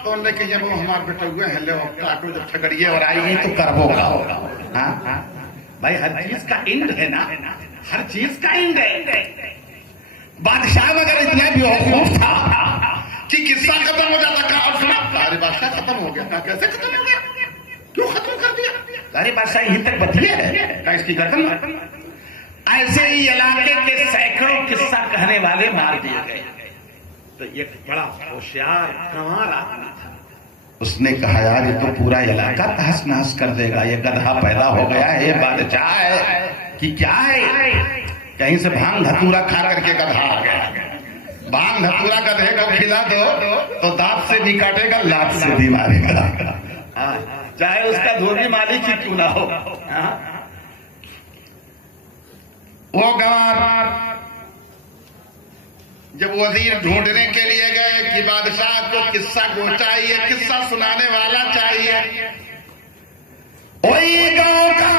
تو انہوں نے کہ یہ وہ ہمارے بیٹھے ہوئے ہیں، لے کاٹو، جب چھگڑیے اور آئی گئی تو کربو گا۔ ہاں بھائی ہر چیز کا اینڈ ہے نا، ہر چیز کا اینڈ ہے۔ بادشاہ مگر اتنا بھی بیوقوف تھا کہ قصہ ختم ہو جاتا، کہا اور سنا، ارے بادشاہ ختم ہو گیا، کہا کیسے ختم ہو گیا، کیوں ختم کر دیا، ارے بادشاہ یہیں تک بچے ہے، کہا اس کی گردن۔ ایسے ہی علاقے کے سینکڑوں قصہ کہنے والے مار دیے گئے، تو ایک بڑا ہوشیار کنوار آدمی تھا، اس نے کہا یار یہ تو پورا علاقہ تہس نہس کر دے گا، یہ گدھا پیدا ہو گیا ہے، یہ بادشاہ ہے کہ کیا ہے، کہیں سے بھانگ دھتورا کھا کر کے گدھا آ گیا، بھانگ دھتورا گدھے کو کھلا دو تو دانت سے بھی کاٹے گا، لات سے بھی مارے گا، چاہے اس کا دھوبی مالک ہی کیوں نہ ہو۔ وہ گوار جب وزیر ڈھونڈنے کے لیے گئے کہ بادشاہ کو قصہ کو چاہیے، قصہ سنانے والا چاہیے، وہی گاؤں کا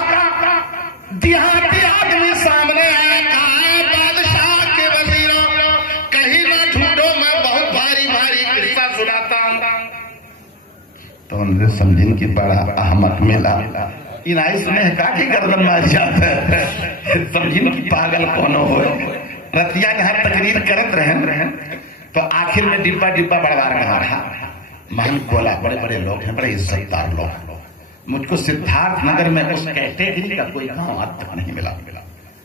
دیہاتی آدمی سامنے آیا، کہا بادشاہ کے وزیروں کہیں نہ ڈھونڈو، میں بہت بھاری بھاری قصہ سناتا ہوں۔ تو انہوں نے سمجھن کی بڑا احمق ملا، انائس میں کہا کہ گردن مار جاتا ہے، سمجھن کی پاگل کونوں ہوئے، رتیا یہاں تقریر کرت رہے، تو آخر میں ڈبا ڈبا بڑوار کہا رہا، مہن کولا بڑے بڑے لوگ ہیں، بڑے عزت دار لوگ، مجھ کو سدھارتھ نگر میں اس کیٹیگری کا کوئی گاؤں آج تک نہیں ملا،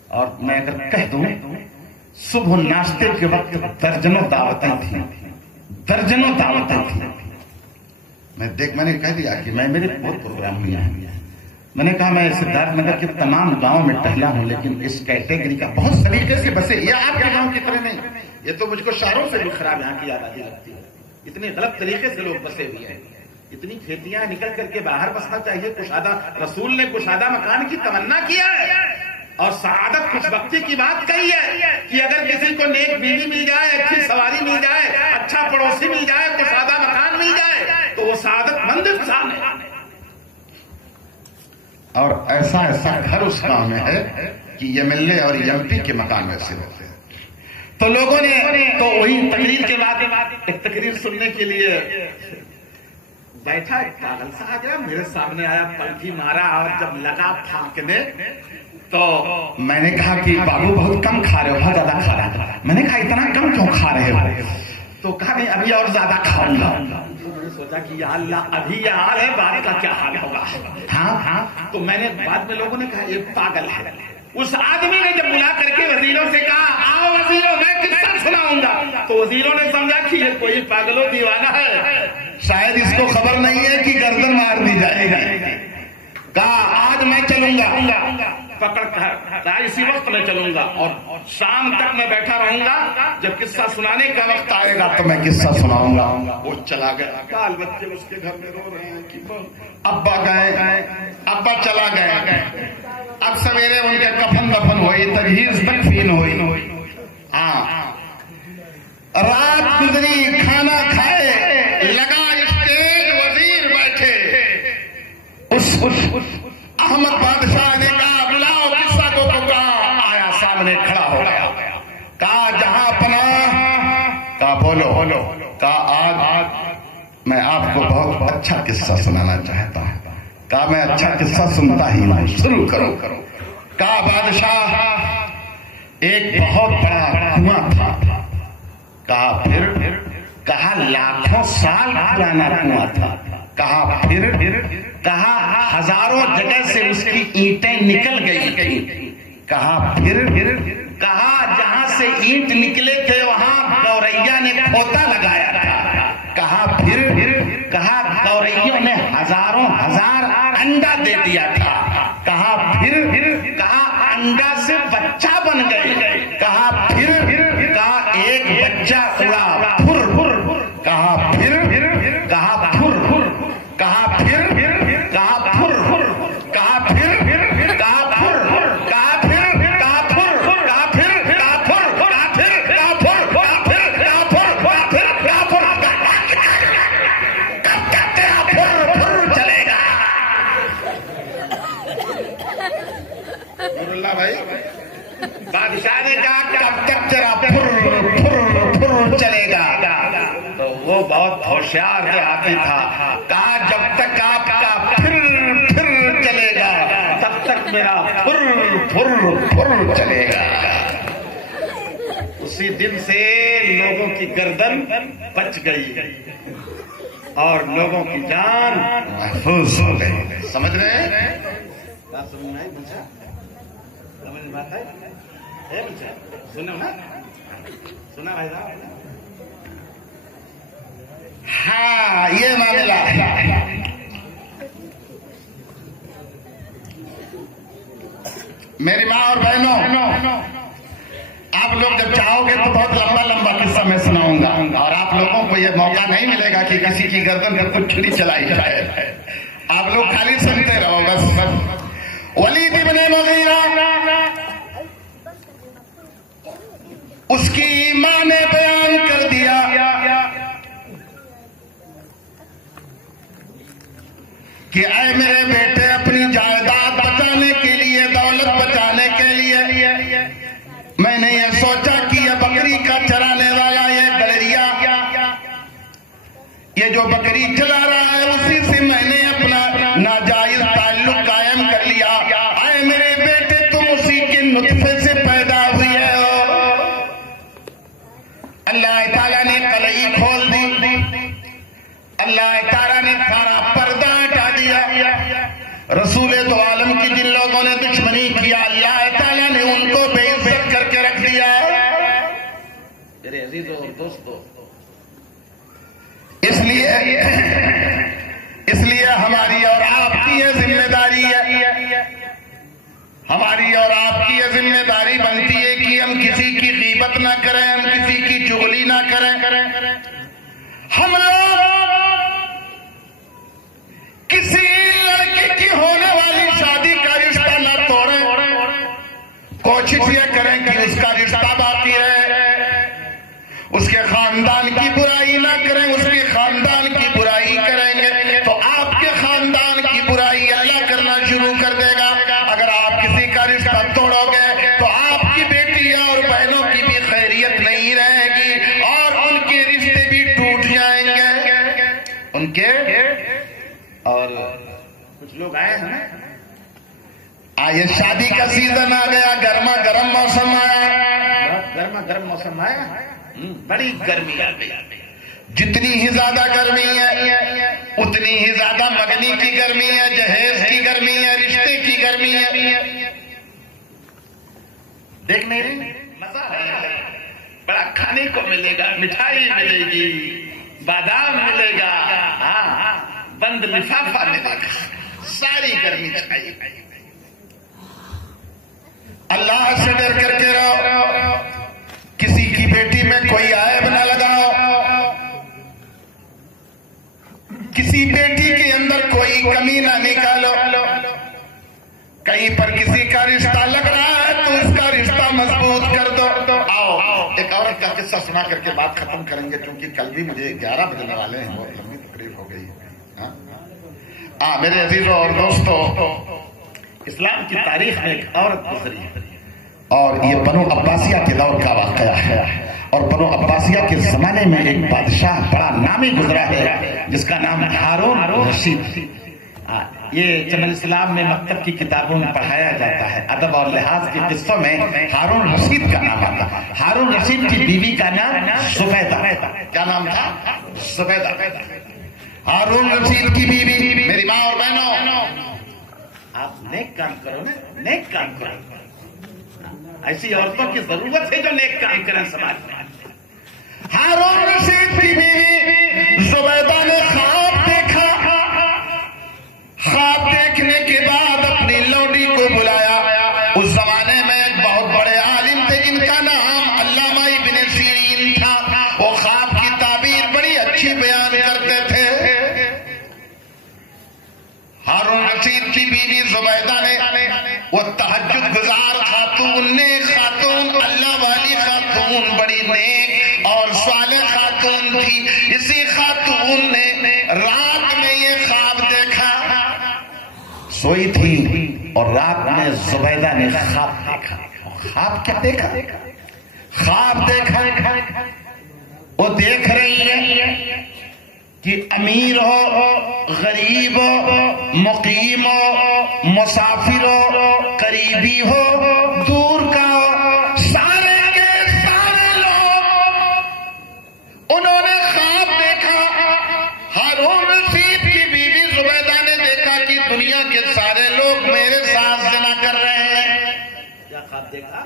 اور میں اگر کہہ دوں صبح ناشتے کے وقت درجنوں دعوتیں تھیں، درجنوں دعوتیں تھیں، میں نے کہہ دیا کہ میں میرے بہت پروگرام ہوئے ہیں، میں نے کہا میں سدھارتھ نگر کے تمام گاؤں میں ٹہلا ہوں، لیکن اس کیٹیگری کا بہت سلیقے سے بسے، یہ آپ کے گاؤں کی طرح نہیں، یہ تو مجھ کو شہروں سے بھی خراب یہاں کی آبادی لگتی ہے، اتنے غلط طریقے سے لوگ بسے ہوئے ہیں، اتنی کھیتیاں نکل کر کے باہر بسنا چاہیے. کشادہ رسول نے کشادہ مکان کی تمنا کیا ہے اور سعادت خوش بختی کی بات کہی ہے کہ اگر کسی کو نیک بیوی مل جائے, اچھی سواری مل جائے, اچھا پڑوسی مل جائے, کشادہ مکان مل جائے تو وہ سعادت مند انسان ہے. اور ایسا گھر اس گاؤں میں ہے کہ MLA اور MP کے مکان ویسے ہوتے ہیں. تو لوگوں نے تو وہی تقریر کے بعد ایک تقریر سننے کے لیے بیٹھا, ایک پاگل سا آ گیا میرے سامنے, آیا, پلکی مارا اور جب لگا پھانکنے تو میں نے کہا کہ بابو بہت کم کھا رہے ہو, بہت زیادہ کھا رہا ہے. میں نے کہا اتنا کم کیوں کھا رہے ہو؟ تو کہا نہیں ابھی اور زیادہ کھاؤں گا. میں نے سوچا کہ یا اللہ ابھی یہ حال ہے, بعد کا کیا حال ہوگا. ہاں تو میں نے بعد میں لوگوں نے کہا یہ پاگل ہے. اس آدمی نے جب بلا کر کے وزیروں سے کہا آؤ وزیروں میں قصہ سناؤں گا, تو وزیروں نے سمجھا کہ یہ کوئی پاگلوں دیوانہ ہے, شاید اس کو خبر نہیں ہے کہ گردن مار دی جائے گی. کہا آج میں چلوں گا, پکڑ کر اسی وقت میں چلوں گا اور شام تک میں بیٹھا رہوں گا, جب قصہ سنانے کا وقت آئے گا تو میں قصہ سناؤں گا. وہ چلا گیا. کال بچے اس کے گھر میں رو رہے ہیں کہ ابا گئے, ابا چلا گئے. اب سویرے ان کے کفن دفن ہوئی, تجہیز تکفین ہوئی. ہاں رات گزری, کھانا کھائے, لگا اسٹیج وزیر بیٹھے. اس احمد بادشاہ نے کہا بلاؤ قصہ کو, تو کہا آیا, سامنے کھڑا ہو گیا. کہا جہاں پناہ, کہا بولو. کہا آج میں آپ کو بہت اچھا قصہ سنانا چاہتا ہوں. کہا میں اچھا قصہ سنتا ہی نہیں, شروع کرو. کہا بادشاہ ایک بہت بڑا کنواں تھا. کہا پھر؟ کہا لاکھوں سال پرانا کنواں تھا. کہا پھر؟ کہا ہزاروں جگہ سے اس کی اینٹیں نکل گئی. کہا پھر؟ کہا جہاں سے اینٹ نکلے تھے وہاں گوریا نے کھوتا لگایا تھا. کہا پھر؟ کہا گوریوں نے ہزاروں ہزار انڈا دے دیا تھا. کہا پھر؟ کہا انڈا سے بچہ بن گئے. کہا پھر؟ کہا ایک بچہ اڑا پھر. کہا پھر؟ کہا پھر. کہا پھر؟ کہا پھر. کہا پھر؟ کہا پھر. کہا پھر. کہا پھر. کہا پھر. کہا پھر. کہا پھر. کہا پھر. کہا پھر. کہا پھر. کہا پھر. کہا پھر. کب تک تیرا پھر چلے گا؟ اللہ بھائی بادشاہ نے کہا کب تک تیرا پھر چلے گا؟ تو وہ بہت ہوشیار دیہاتی تھا. کہا جب تک آپ کا پھر چلے گا تب تک میرا پھر چلے گا. اسی دن سے لوگوں کی گردن بچ گئی اور لوگوں کی جان محفوظ ہو گئی. سمجھ رہے ہیں؟ سنا بھائی صاحب؟ ہاں یہ معاملہ ہے. میری ماں اور بہنوں, آپ لوگ جب چاہو گے تو بہت لمبا قصہ میں سناؤں گا, اور آپ لوگوں کو یہ موقع نہیں ملے گا کہ کسی کی گردن پر کچھ چھری چلائی جائے. آپ لوگ خالی سنتے رہو بس. ولید ابن مغیرہ, اس کی ماں نے بیان کر دیا کہ اے میرے بیٹے, اپنی جائیداد بچانے کے لیے, دولت بچانے کے لیے میں نے یہ سوچا کہ یہ بکری کا چرانے والا یہ گلریا, یہ جو بکری چلا رہا ہے اسی سے میں نے اپنا ناجائز تعلق قائم کر لیا. اے میرے بیٹے, تم اسی کے نطفے سے پیدا ہوئی ہے. اللہ تعالیٰ نے کلئی کھول دی, اللہ تعالیٰ نے سارا پردہ ہٹا دیا. رسول تو عالم کی جن لوگوں نے دشمنی کیا, اللہ تعالیٰ نے ان کو بے عزت کر کے رکھ دیا. میرے عزیزوں اور دوستوں, اس لیے ہماری اور آپ کی یہ ذمہ داری ہے, ہماری اور آپ کی یہ ذمہ داری بنتی ہے کہ ہم کسی کی غیبت نہ کریں, ہم کسی کی چغلی نہ کریں. ہم لوگ کوشش یہ کریں کہ اس کا رشتہ باقی رہے، اس کے خاندان کی برائی نہ کریں. اس کے خاندان کی برائی کریں گے تو آپ کے خاندان کی برائی اللہ کرنا شروع کر دے گا. اگر آپ کسی کا رشتہ توڑو گے تو آپ کی بیٹیاں اور بہنوں کی بھی خیریت نہیں رہے گی اور ان کے رشتے بھی ٹوٹ جائیں گے ان کے. اور کچھ لوگ آئے ہیں، آئے شادی کا سیزن آ گیا، گرما گرم موسم آیا، گرما گرم موسم آیا، بڑی گرمی آ گئی. جتنی ہی زیادہ گرمی ہے اتنی ہی زیادہ مگنی کی گرمی ہے، جہیز کی گرمی ہے، رشتے کی گرمی ہے. دیکھنے مزہ آیا، بڑا کھانے کو ملے گا، مٹھائی ملے گی، بادام ملے گا، ہاں بند لفافہ ملے گا، ساری گرمی چھائی. اللہ سے ڈر کر کے رہو، کسی کی بیٹی میں کوئی عیب نہ لگاؤ، کسی بیٹی کے اندر کوئی کمی نہ نکالو. کہیں پر کسی کا رشتہ لگ رہا ہے تو اس کا رشتہ مضبوط کر دو. آؤ ایک عورت کا قصہ سنا کر کے بات ختم کریں گے، کیونکہ کل بھی مجھے 11 بجنے والے ہیں، بہت لمبی تقریر ہو گئی. میرے عزیزوں اور دوستوں، اسلام کی تاریخ میں ایک عورت گزری ہے اور یہ بنو عباسیہ کے دور کا واقعہ ہے. اور بنو عباسیہ کے زمانے میں ایک بادشاہ بڑا نامی گزرا ہے جس کا نام ہارون رشید. یہ چمن اسلام میں مکتب کی کتابوں میں پڑھایا جاتا ہے، ادب اور لحاظ کے قصوں میں ہارون رشید کا نام آتا. ہارون رشید کی بیوی کا نام زبیدہ. کیا نام تھا؟ زبیدہ. ہارون رشید کی بیوی. میری ماں اور بہنوں، آپ نیک کام کرو نا، نیک کام کرو. ایسی عورتوں کی ضرورت ہے جو نیک کام کریں سماج میں. ہارون رشید کی بیوی زبیدہ نے خواب دیکھا. خواب دیکھنے کے بعد اپنی لونڈی کو بلایا. اس زمانے میں ایک بہت بڑے عالم تھے جن کا نام علامہ ابن سیرین تھا. وہ خواب کی تعبیر بڑی اچھی بیان کرتے تھے. ہارون رشید کی بیوی زبیدہ نے، وہ تہجد گزار خاتون نے، خاتون اللہ والی خاتون، بڑی نیک اور صالح خاتون تھی. اسی خاتون نے رات میں یہ خواب دیکھا. سوئی تھی اور رات میں زبیدہ نے خواب دیکھا. خواب کیا دیکھا؟ خواب دیکھا وہ دیکھ رہی ہے کہ امیر ہو، غریب ہو، مقیم ہو، مسافر ہو، قریبی ہو، دور کا ہو، سارے کے سارے لوگ انہوں نے خواب دیکھا. ہارون رشید کی بیوی زبیدہ نے دیکھا کہ دنیا کے سارے لوگ میرے ساتھ زنا کر رہے ہیں. کیا خواب دیکھا؟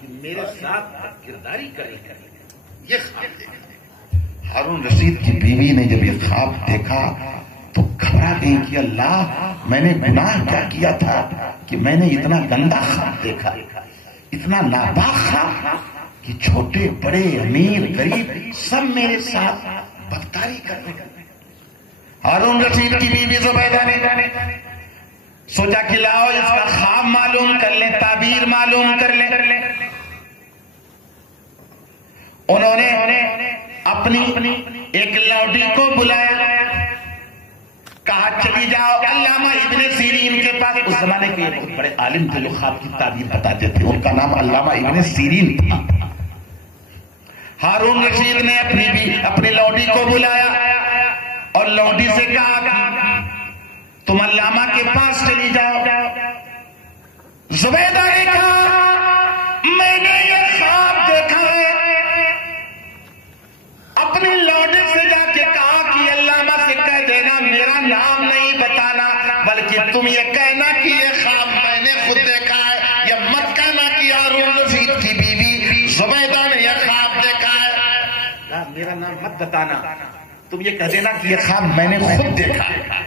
کہ میرے ساتھ کرداری کرے. یہ خواب دیکھا. ہارون رشید کی بیوی نے جب یہ خواب دیکھا تو گھبرا گئی کہ اللہ، میں نے گناہ کیا کیا تھا کہ میں نے اتنا گندا خواب دیکھا، اتنا ناپاک خواب کہ چھوٹے بڑے امیر غریب سب میرے ساتھ بدکاری کر رہے ہیں. ہارون رشید کی بیوی زبیدہ نے سوچا کہ لاؤ اس کا خواب معلوم کر لیں، تعبیر معلوم کر لیں. انہوں نے اپنی ایک لوڈی کو بلایا، کہا چلی جاؤ علامہ ابن سیرین کے پاس. اس زمانے کے بہت بڑے عالم تھے جو خواب کی تعبیر بتاتے تھے، ان کا نام علامہ ابن سیرین تھا. ہارون رشید نے اپنی لوڈی کو بلایا اور لوڈی سے کہا تم علامہ کے پاس چلی جاؤ. زبیدہ نے کہا میں نے یہ خواب دیکھا ہے. اپنی لوڈی سے جا کے کہا کہ علامہ سے کہہ دینا میرا نام نہیں بتانا، بلکہ تم یہ کہنا کہ یہ خواب میں نے خود دیکھا ہے. یہ مت کہنا کہ ہارون رشید کی بیوی زبیدہ نے یہ خواب دیکھا ہے. میرا نام مت بتانا، تم یہ کہہ دینا کہ یہ خواب میں نے خود دیکھا ہے.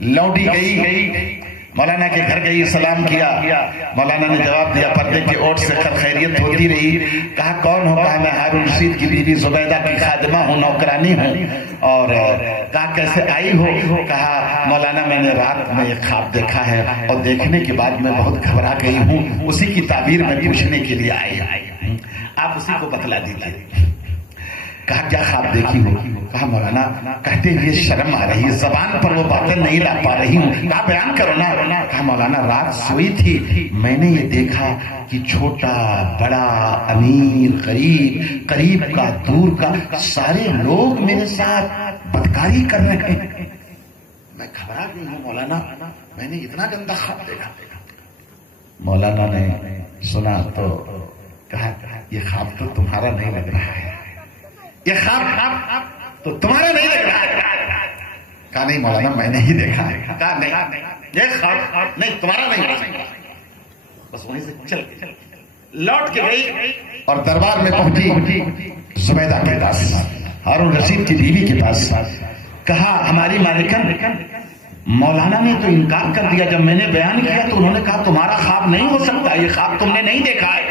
لوڈی گئی مولانا کے گھر گئی، سلام کیا، مولانا نے جواب دیا پردے کی اوٹ سے خیر خیریت ہوتی رہی. کہا کون ہو؟ کہا میں ہارون رشید کی بیوی زبیدہ کی خادمہ ہوں، نوکرانی ہوں. اور کہا کیسے آئی ہو؟ کہا مولانا میں نے رات میں ایک خواب دیکھا ہے اور دیکھنے کے بعد میں بہت گھبرا گئی ہوں، اسی کی تعبیر میں پوچھنے کے لیے آئی. آپ اسی کو بتلا دیجیے. کہا کیا خواب دیکھی ہو؟ کہا مولانا کہتے ہوئے شرم آ رہی ہے، زبان پر وہ باتیں نہیں لا پا رہی ہوں. کہا بیان کرو نا. کہا مولانا رات سوئی تھی، میں نے یہ دیکھا کہ چھوٹا بڑا امیر غریب قریب کا دور کا سارے لوگ میرے ساتھ بدکاری کر رہے ہیں. میں گھبرا گئی ہوں مولانا، میں نے اتنا گندا خواب دیکھا. مولانا نے سنا تو کہا یہ خواب تو تمہارا نہیں لگ رہا ہے، یہ خواب تو تمہارا نہیں لگ رہا ہے. کہا نہیں مولانا میں نے ہی دیکھا ہے. کہا نہیں یہ خواب نہیں تمہارا نہیں. بس وہیں سے چل لوٹ کے گئی اور دربار میں پہنچی زبیدہ کے پاس، ہارون رشید کی بیوی کے پاس. کہا ہماری مالکن مولانا نے تو انکار کر دیا، جب میں نے بیان کیا تو انہوں نے کہا تمہارا خواب نہیں ہو سکتا، یہ خواب تم نے نہیں دیکھا ہے.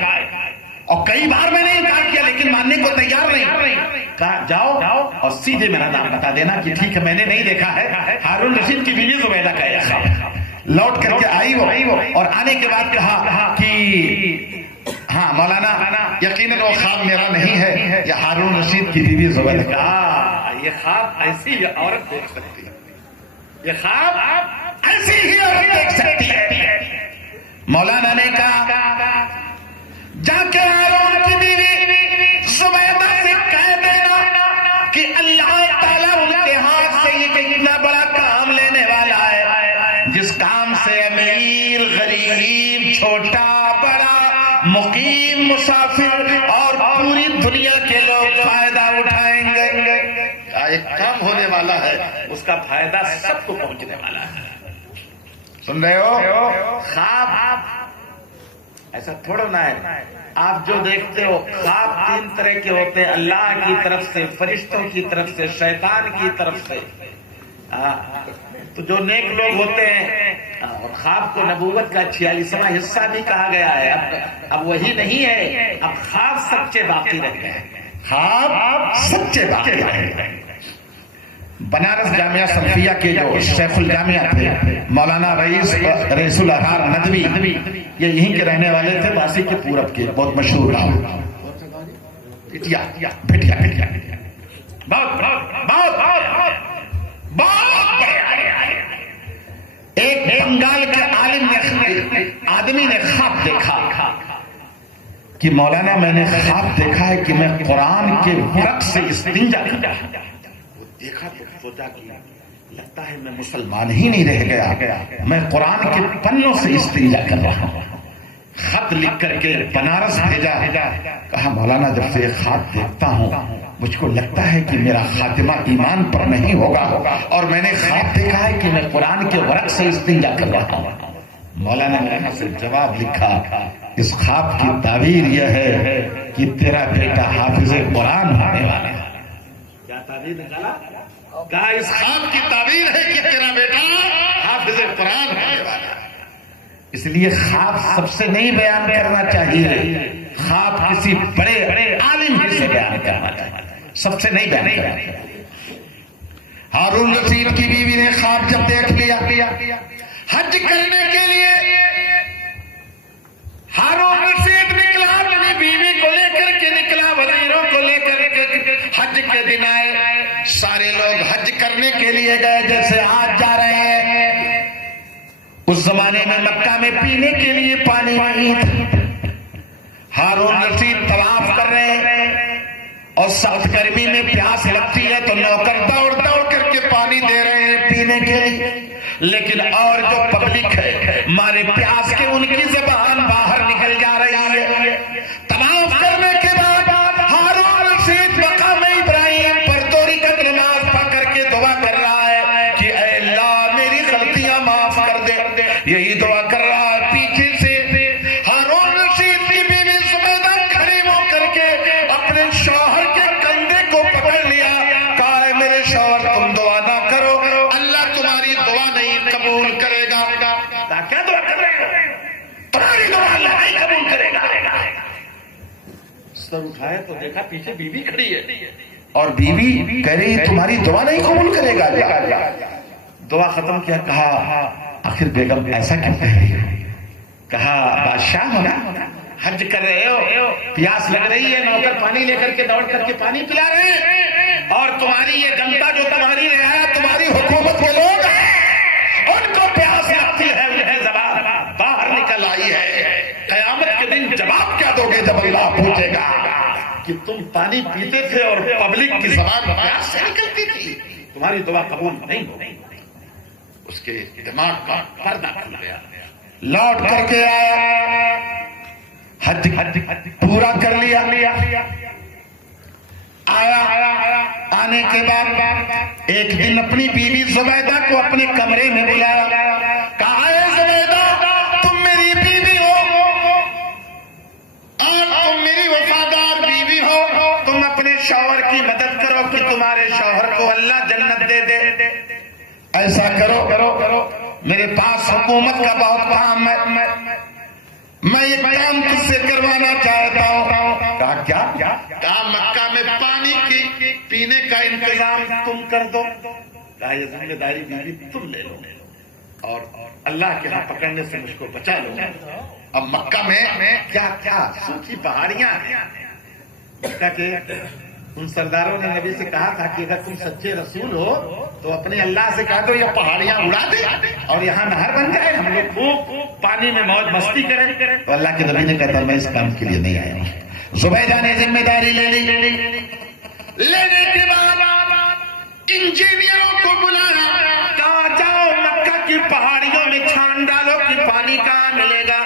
اور کئی بار میں نے انکار کیا لیکن ماننے کو تیار نہیں. کہا جاؤ اور سیدھے میرا نام بتا دینا کہ ٹھیک ہے میں نے نہیں دیکھا ہے، ہارون رشید کی بیوی زبیدہ کا یہ خواب. لوٹ کر کے آئی وہ اور آنے کے بعد کہا کہ ہاں مولانا یقیناً وہ خواب میرا نہیں ہے، یہ ہارون رشید کی بیوی زبیدہ کا. یہ خواب ایسی عورت دیکھ سکتی ہے، یہ خواب ایسی ہی عورت دیکھ سکتی ہے. مولانا نے کہا جا کے ہارون کی بیوی زبیدہ سے کہہ دینا کہ اللہ تعالیٰ ان کے ہاتھ سے یہ اتنا بڑا کام لینے والا ہے جس کام سے امیر غریب چھوٹا بڑا مقیم مسافر اور پوری دنیا کے لوگ فائدہ اٹھائیں گے. ایک کام ہونے والا ہے، اس کا فائدہ سب کو پہنچنے والا ہے. سن رہے ہو؟ خواب ایسا تھوڑا نہ ہے. آپ جو دیکھتے ہو خواب 3 طرح کے ہوتے ہیں، اللہ کی طرف سے، فرشتوں کی طرف سے، شیطان کی طرف سے. تو جو نیک لوگ ہوتے ہیں، اور خواب کو نبوت کا 46واں حصہ بھی کہا گیا ہے. اب وہی نہیں ہے، اب خواب سچے باقی رہ گئے. خواب سچے باقی رہ گئے. بنارس جامعہ سلفیہ کے جو شیخ الجامعہ تھے مولانا رئیس الہار ندوی، یہ یہیں کے رہنے والے تھے، باسی کے پورب کے، بہت مشہور گاؤں بھٹیا. ایک بنگال کے عالم آدمی نے خواب دیکھا کہ مولانا میں نے خواب دیکھا ہے کہ میں قرآن کے ورق سے استنجا کرتا ہوں. دیکھا تو سوچا کہ لگتا ہے میں مسلمان ہی نہیں رہ گیا، میں قرآن کے پنوں سے استنجا کر رہا ہوں. خط لکھ کر کے بنارس بھیجا. کہا مولانا جب سے خواب دیکھتا ہوں مجھ کو لگتا ہے کہ میرا خاتمہ ایمان پر نہیں ہوگا، اور میں نے خواب دیکھا ہے کہ میں قرآن کے ورق سے استنجا کر رہا ہوں. مولانا نے یہاں سے جواب لکھا اس خواب کی تعبیر یہ ہے کہ تیرا بیٹا حافظ قرآن ہونے والا ہے. کیا تعبیر نکالا؟ کہا اس خواب کی تعبیر ہے کہ تیرا بیٹا حافظ قرآن ہونے والا ہے. اس لیے خواب سب سے نہیں بیان کرنا چاہیے، خواب کسی بڑے عالم ہی سے بیان کرنا چاہیے، سب سے نہیں بیان کرنا چاہیے. ہارون رشید کی بیوی نے خواب جب دیکھ لیا حج کرنے کے لیے ہارون رشید نکلا، اپنی بیوی کو لے کر کے نکلا، وزیروں کو لے کر کے. حج کے دن آئے، سارے لوگ حج کرنے کے لیے گئے جیسے آج جا رہے ہیں. اس زمانے میں مکہ میں پینے کے لیے پانی نہیں تھا. ہارون رشید طواف کر رہے ہیں اور سخت گرمی میں پیاس لگتی ہے تو نوکر دوڑ دوڑ کر کے پانی دے رہے ہیں پینے کے لیے، لیکن اور جو پبلک ہے مارے پیاس کے ان کی زبان باہر نکل جا رہی ہے. طواف کرنے کے بعد ہارون رشید مقام ابراہیم پر 2 رکعت نماز پڑھ کر کے دعا کر رہا ہے کہ اے اللہ میری غلطیاں معاف کر دے. یہی دعا کر رہا ہے. پیچھے سے ہارون رشید کی بیوی زبیدہ کھڑی ہو کر کے اپنے شوہر کے کندھے کو پکڑ لیا. کہا ہے میرے شوہر تم دعا نہ کرو، اللہ تمہاری دعا نہیں قبول کرے گا. اٹھائے تو دیکھا پیچھے بیوی کھڑی ہے، اور بیوی کہہ رہی تمہاری دعا نہیں قبول کرے گا. دعا ختم کیا، کہا آخر بیگم ایسا کیوں کہہ رہی ہو؟ کہا بادشاہ ہو نا، حج کر رہے ہو، پیاس لگ رہی ہے، نوکر پانی لے کر کے دوڑ کر کے پانی پلا رہے ہیں، اور تمہاری یہ جنتا جو تمہاری رعایا تمہاری حکومت کے لوگ ہیں، ان کو پیاس لگتی ہے، انہیں زبان باہر نکل آئی ہے. قیامت کے دن جواب کیا دو گے جب اللہ پوچھے گا کہ تم پانی پیتے تھے اور پبلک کی زبان پیاس سے نکلتی تھی؟ تمہاری دعا قبول نہیں ہو. اس کے دماغ کا پردہ کھل گیا، لوٹ کر کے آیا، حج پورا کر لیا. آیا، آنے کے بعد ایک دن اپنی بیوی زبیدہ کو اپنے کمرے میں بلایا، کہا اے زبیدہ تم میری بیوی ہو اور تم میری وفادار بیوی ہو، تم اپنے شوہر کی مدد کرو کہ تمہارے شوہر کو اللہ جنت دے دے. ایسا کرو، میرے پاس حکومت کا بہت کام ہے، میں یہ کام تجھ سے کروانا چاہتا ہوں. کہا کیا؟ کہا مکہ میں پانی کی پینے کا انتظام تم کر دو. کہا یہ ذمہ داری بیوی تم لے لو اور اللہ کے ہاں پکڑنے سے مجھ کو بچا لو. اب مکہ میں کیا کیا سوکھی پہاڑیاں ہیں. مکہ کے ان سرداروں نے نبی سے کہا تھا کہ اگر تم سچے رسول ہو تو اپنے اللہ سے کہا دو یہ پہاڑیاں اڑا دے اور یہاں نہر بن جائے، ہم لوگ خوب پانی میں موج مستی کریں. تو اللہ کے نبی نے کہا میں اس کام کے لیے نہیں آیا ہوں. زبیدہ نے ذمہ داری لے لی. لینے کے بعد انجینئروں کو بلایا، کہا جاؤ مکہ کی پہاڑیوں میں چھان ڈالو کہ پانی کہاں ملے گا.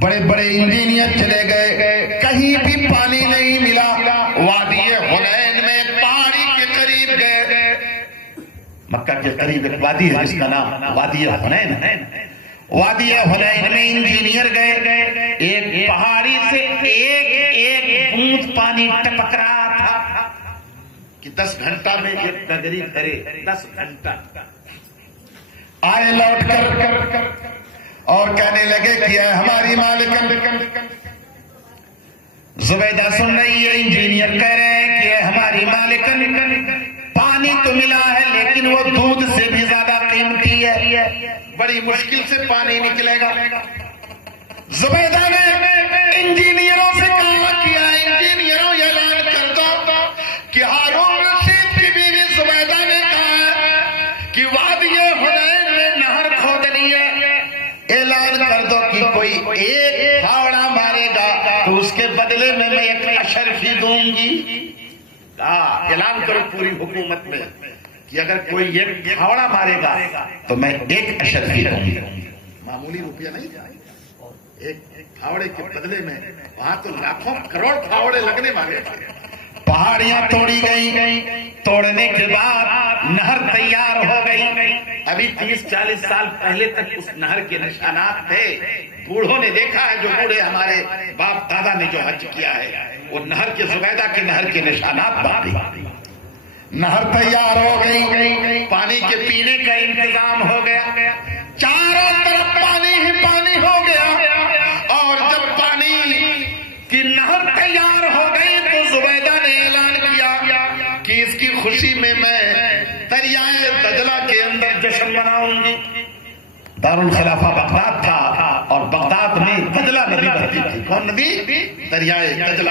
بڑے بڑے انجینئر چلے گئے، کہیں بھی پانی نہیں ملا. وادی حنین میں پہاڑی کے قریب گئے، مکہ کے قریب ایک وادی ہے جس کا نام وادی حنین ہے. وادی حنین میں انجینئر گئے، ایک پہاڑی سے ایک بوند پانی ٹپک رہا تھا کہ 10 گھنٹہ میں ایک گگری بھرے. 10 گھنٹہ آئے لوٹ کر اور کہنے لگے کہ ہماری مالکن. زبیدہ سن رہی ہے، انجینئر کہہ رہے ہیں کہ ہماری مالکن پانی تو ملا ہے لیکن وہ دودھ سے بھی زیادہ قیمتی ہے، بڑی مشکل سے پانی نکلے گا. زبیدہ نے انجینئروں سے کہا کیا انجینئروں یہ اعلان کر دو کہ ہارون رشید کی بیوی زبیدہ نے کہا کہ وادی حنین میں نہر کھودنی ہے، اعلان کر دو کہ کوئی ایک پھاوڑا مارے گا تو اس کے بدلے میں ایک اشرفی دوں گی. اعلان کرو پوری حکومت میں کہ اگر کوئی ایک پھاوڑا مارے گا تو میں ایک اشرفی دوں گی. معمولی روپیہ نہیں، ایک پھاوڑے کے بدلے میں وہاں تو لاکھوں کروڑ پھاوڑے لگنے والے تھے. پہاڑیاں توڑی گئی، توڑنے کے بعد نہر تیار ہو گئی. ابھی 30-40 سال پہلے تک اس نہر کے نشانات تھے. بوڑھوں نے دیکھا ہے، جو بوڑھے ہمارے باپ دادا نے جو حج کیا ہے وہ نہر کے زبیدہ کے نہر کے نشانات باقی. نہر تیار ہو گئی، پانی کے پینے کا انتظام ہو گیا، چاروں طرف پانی ہی پانی ہو گیا. اور جب پانی کی نہر تیار ہو گئی تو زبیدہ نے اعلان کیا کہ اس کی خوشی میں دریائے دجلہ کے اندر جشن مناؤں گی. دارالخلافہ بغداد تھا اور بغداد میں دجلہ ندی بہتی تھی. کون ندی؟ دریائے دجلہ.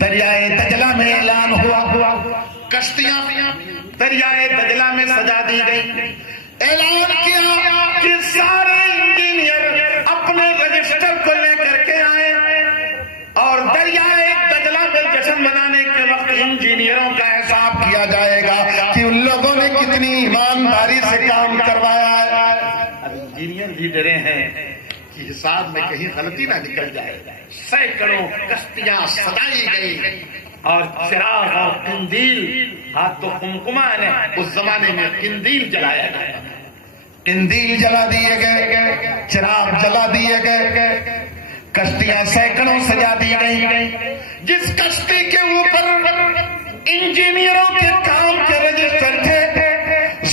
دریائے دجلہ میں اعلان ہوا، کشتیاں دریائے دجلہ میں سجا دی گئی. اعلان کیا کہ سارے انجینئر اپنے رجسٹر کو لے کر کے آئے اور دریائے دجلہ میں جشن منانے کے وقت انجینئروں کا حساب کیا جائے گا کہ ان لوگوں نے کتنی ایمانداری سے کام کروایا ہے. اب انجینئر بھی ڈرے ہیں کہ حساب میں کہیں غلطی نہ نکل جائے. سینکڑوں کشتیاں سجائی گئی اور چراغ اور قندیل، ہاتھ تو کمکما نے اس زمانے میں قندیل جلایا گیا. قندیل جلا دیے گئے، چراغ جلا دیے گئے، کشتیاں سینکڑوں سجا دی گئی. جس کشتی کے اوپر انجینئروں کے کام کے رجسٹر تھے،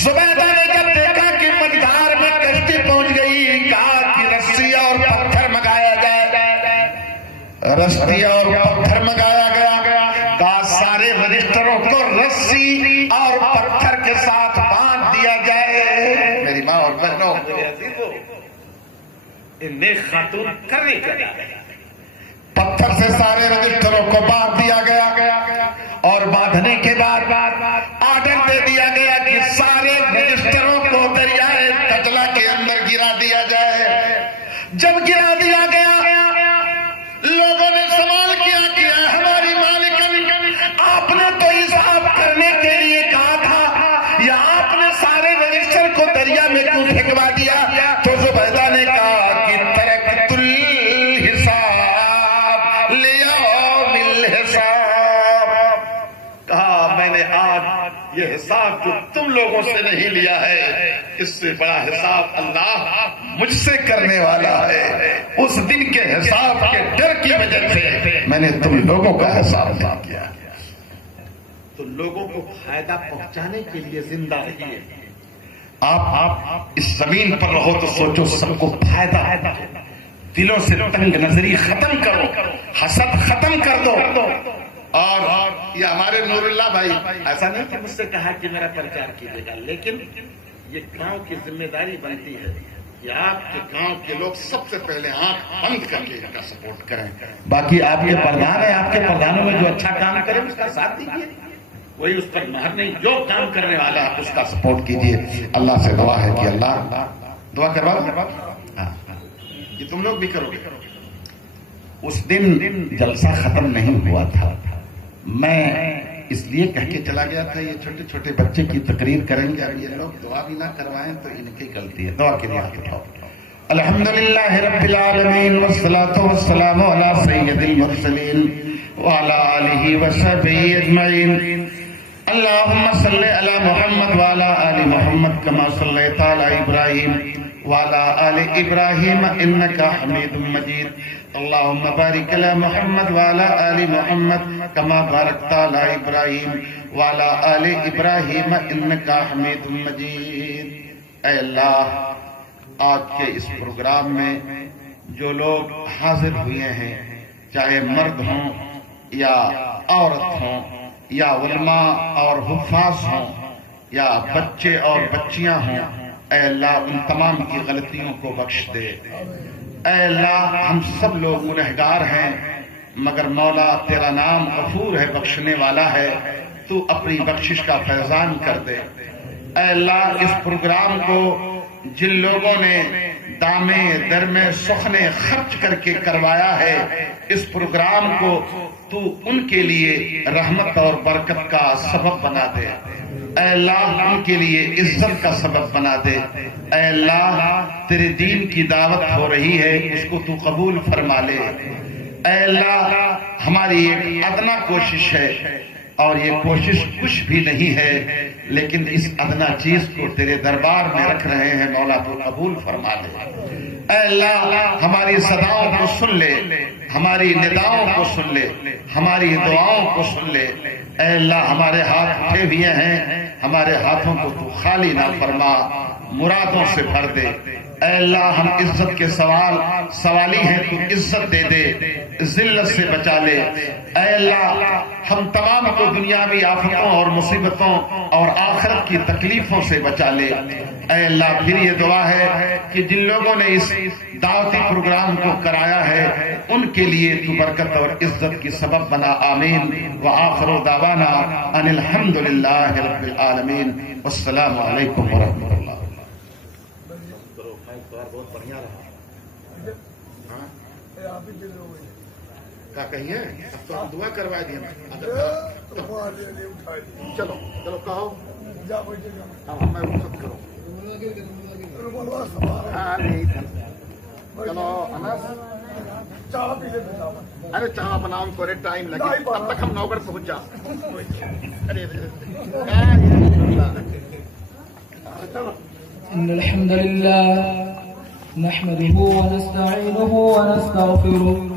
زبیدہ نے جب دیکھا کہ مقدار میں کشتی پہنچ گئی، کہا کہ رسی اور پتھر منگایا جائے. رسی اور رجسٹروں کو رسی اور پتھر کے ساتھ باندھ دیا جائے. میری ماں اور بہنوں، نیک خاتون کرنے کا پتھر سے سارے رجسٹروں کو باندھ دیا گیا اور باندھنے کے بعد آرڈر دے دیا گیا کہ سارے رجسٹروں کو دریائے کجلا کے اندر گرا دیا جائے. جب گرا دیا گیا لوگوں نے سوال کیا کہ ہماری مالکن، آپ نے تو حساب کرنے کے لیے کہا تھا یا آپ نے سارے رجسٹر کو دریا میں کیوں پھینکوا دیا؟ تو زبیدہ نے کہا کہ ترکت الحساب لیوم الحساب، کہا میں نے آج یہ حساب جو تم لوگوں سے نہیں لیا ہے، اس سے بڑا حساب اللہ مجھ سے کرنے والا ہے. اس دن کے حساب کے ڈر کی وجہ سے میں نے تم لوگوں کا حساب نہیں کیا. تو لوگوں کو فائدہ پہنچانے کے لیے زندہ رہیے. آپ اس زمین پر رہو تو سوچو سب کو فائدہ ہے. دلوں سے تنگ نظری ختم کرو، حسد ختم کر دو. اور یہ ہمارے نور اللہ بھائی ایسا نہیں کہ مجھ سے کہا کہ میرا پرچار کیجیے گا، لیکن یہ گاؤں کی ذمہ داری بنتی ہے کہ آپ کے گاؤں کے لوگ سب سے پہلے آنکھ بند کر کے ان کا سپورٹ کریں. باقی آپ کے پردھان ہیں، آپ کے پردھانوں میں جو اچھا کام کرے اس کا ساتھ دیجیے، وہی اس پر مہر نہیں، جو کام کرنے والا اس کا سپورٹ کیجیے. اللہ سے دعا ہے کہ اللہ دعا کروا. یہ تم لوگ بھی کرو گے. اس دن جلسہ ختم نہیں ہوا تھا، میں اس لیے کہہ کے چلا گیا تھا یہ چھوٹے چھوٹے بچے کی تقریر کریں گے، اب یہ لوگ دعا بھی نہ کروائیں تو ان کی غلطی ہے. دعا کے لیے ہاتھ اٹھاؤ. الحمدللہ رب العالمین والصلاۃ والسلام علی سید المرسلین وعلی آلہ وصحبہ اجمعین. اللہم صلی علی محمد وعلی آل محمد کما صلیت علی ابراہیم وعلی آل ابراہیم انک حمید مجید. اللہم بارک علی محمد وعلی آل محمد کما بارکت علی ابراہیم وعلی آل ابراہیم انک حمید مجید. اے اللہ، آج کے اس پروگرام میں جو لوگ حاضر ہوئے ہیں، چاہے مرد ہوں یا عورت ہوں یا علماء اور حفاظ ہوں یا بچے اور بچیاں ہوں، اے اللہ ان تمام کی غلطیوں کو بخش دے. اے اللہ، ہم سب لوگ گنہگار ہیں، مگر مولا تیرا نام غفور ہے، بخشنے والا ہے. تو اپنی بخشش کا فیضان کر دے. اے اللہ، اس پروگرام کو جن لوگوں نے دامے درمے سخنے خرچ کر کے کروایا ہے، اس پروگرام کو تو ان کے لیے رحمت اور برکت کا سبب بنا دے. اے اللہ، ان کے لیے عزت کا سبب بنا دے. اے اللہ، تیرے دین کی دعوت ہو رہی ہے، اس کو تو قبول فرما لے. اے اللہ، ہماری ایک ادنا کوشش ہے اور یہ کوشش کچھ بھی نہیں ہے، لیکن اس ادنا چیز کو تیرے دربار میں رکھ رہے ہیں، مولا تو قبول فرما لے. اے اللہ، ہماری صداؤں کو سن لے، ہماری نداؤں کو سن لے، ہماری دعاؤں کو سن لے. اے اللہ، ہمارے ہاتھ اٹھے ہوئے ہیں، ہمارے ہاتھوں کو تو خالی نہ فرما، مرادوں سے بھر دے. اے اللہ، ہم عزت کے سوالی ہیں، تو عزت دے دے، ذلت سے بچا لے. اے اللہ، ہم تمام کو دنیاوی آفتوں اور مصیبتوں اور آخرت کی تکلیفوں سے بچا لے. اے اللہ، پھر یہ دعا ہے کہ جن لوگوں نے اس دعوتی پروگرام کو کرایا ہے ان کے لیے تو برکت اور عزت کی سبب بنا. آمین. وآخر دعوانا ان الحمدللہ رب العالمین. والسلام علیکم ورحمۃ اللہ. بہت بڑھیا رہا. کیا کہیے؟ اب تو ہم دعا کروا دیں. چلو چلو کہو. میں رخصت کروں. چلو ارے چاہ بناؤ، تھوڑے ٹائم لگے، تب تک ہم نوگڑھ پہنچ جا. إن الحمد لله نحمده ونستعينه ونستغفره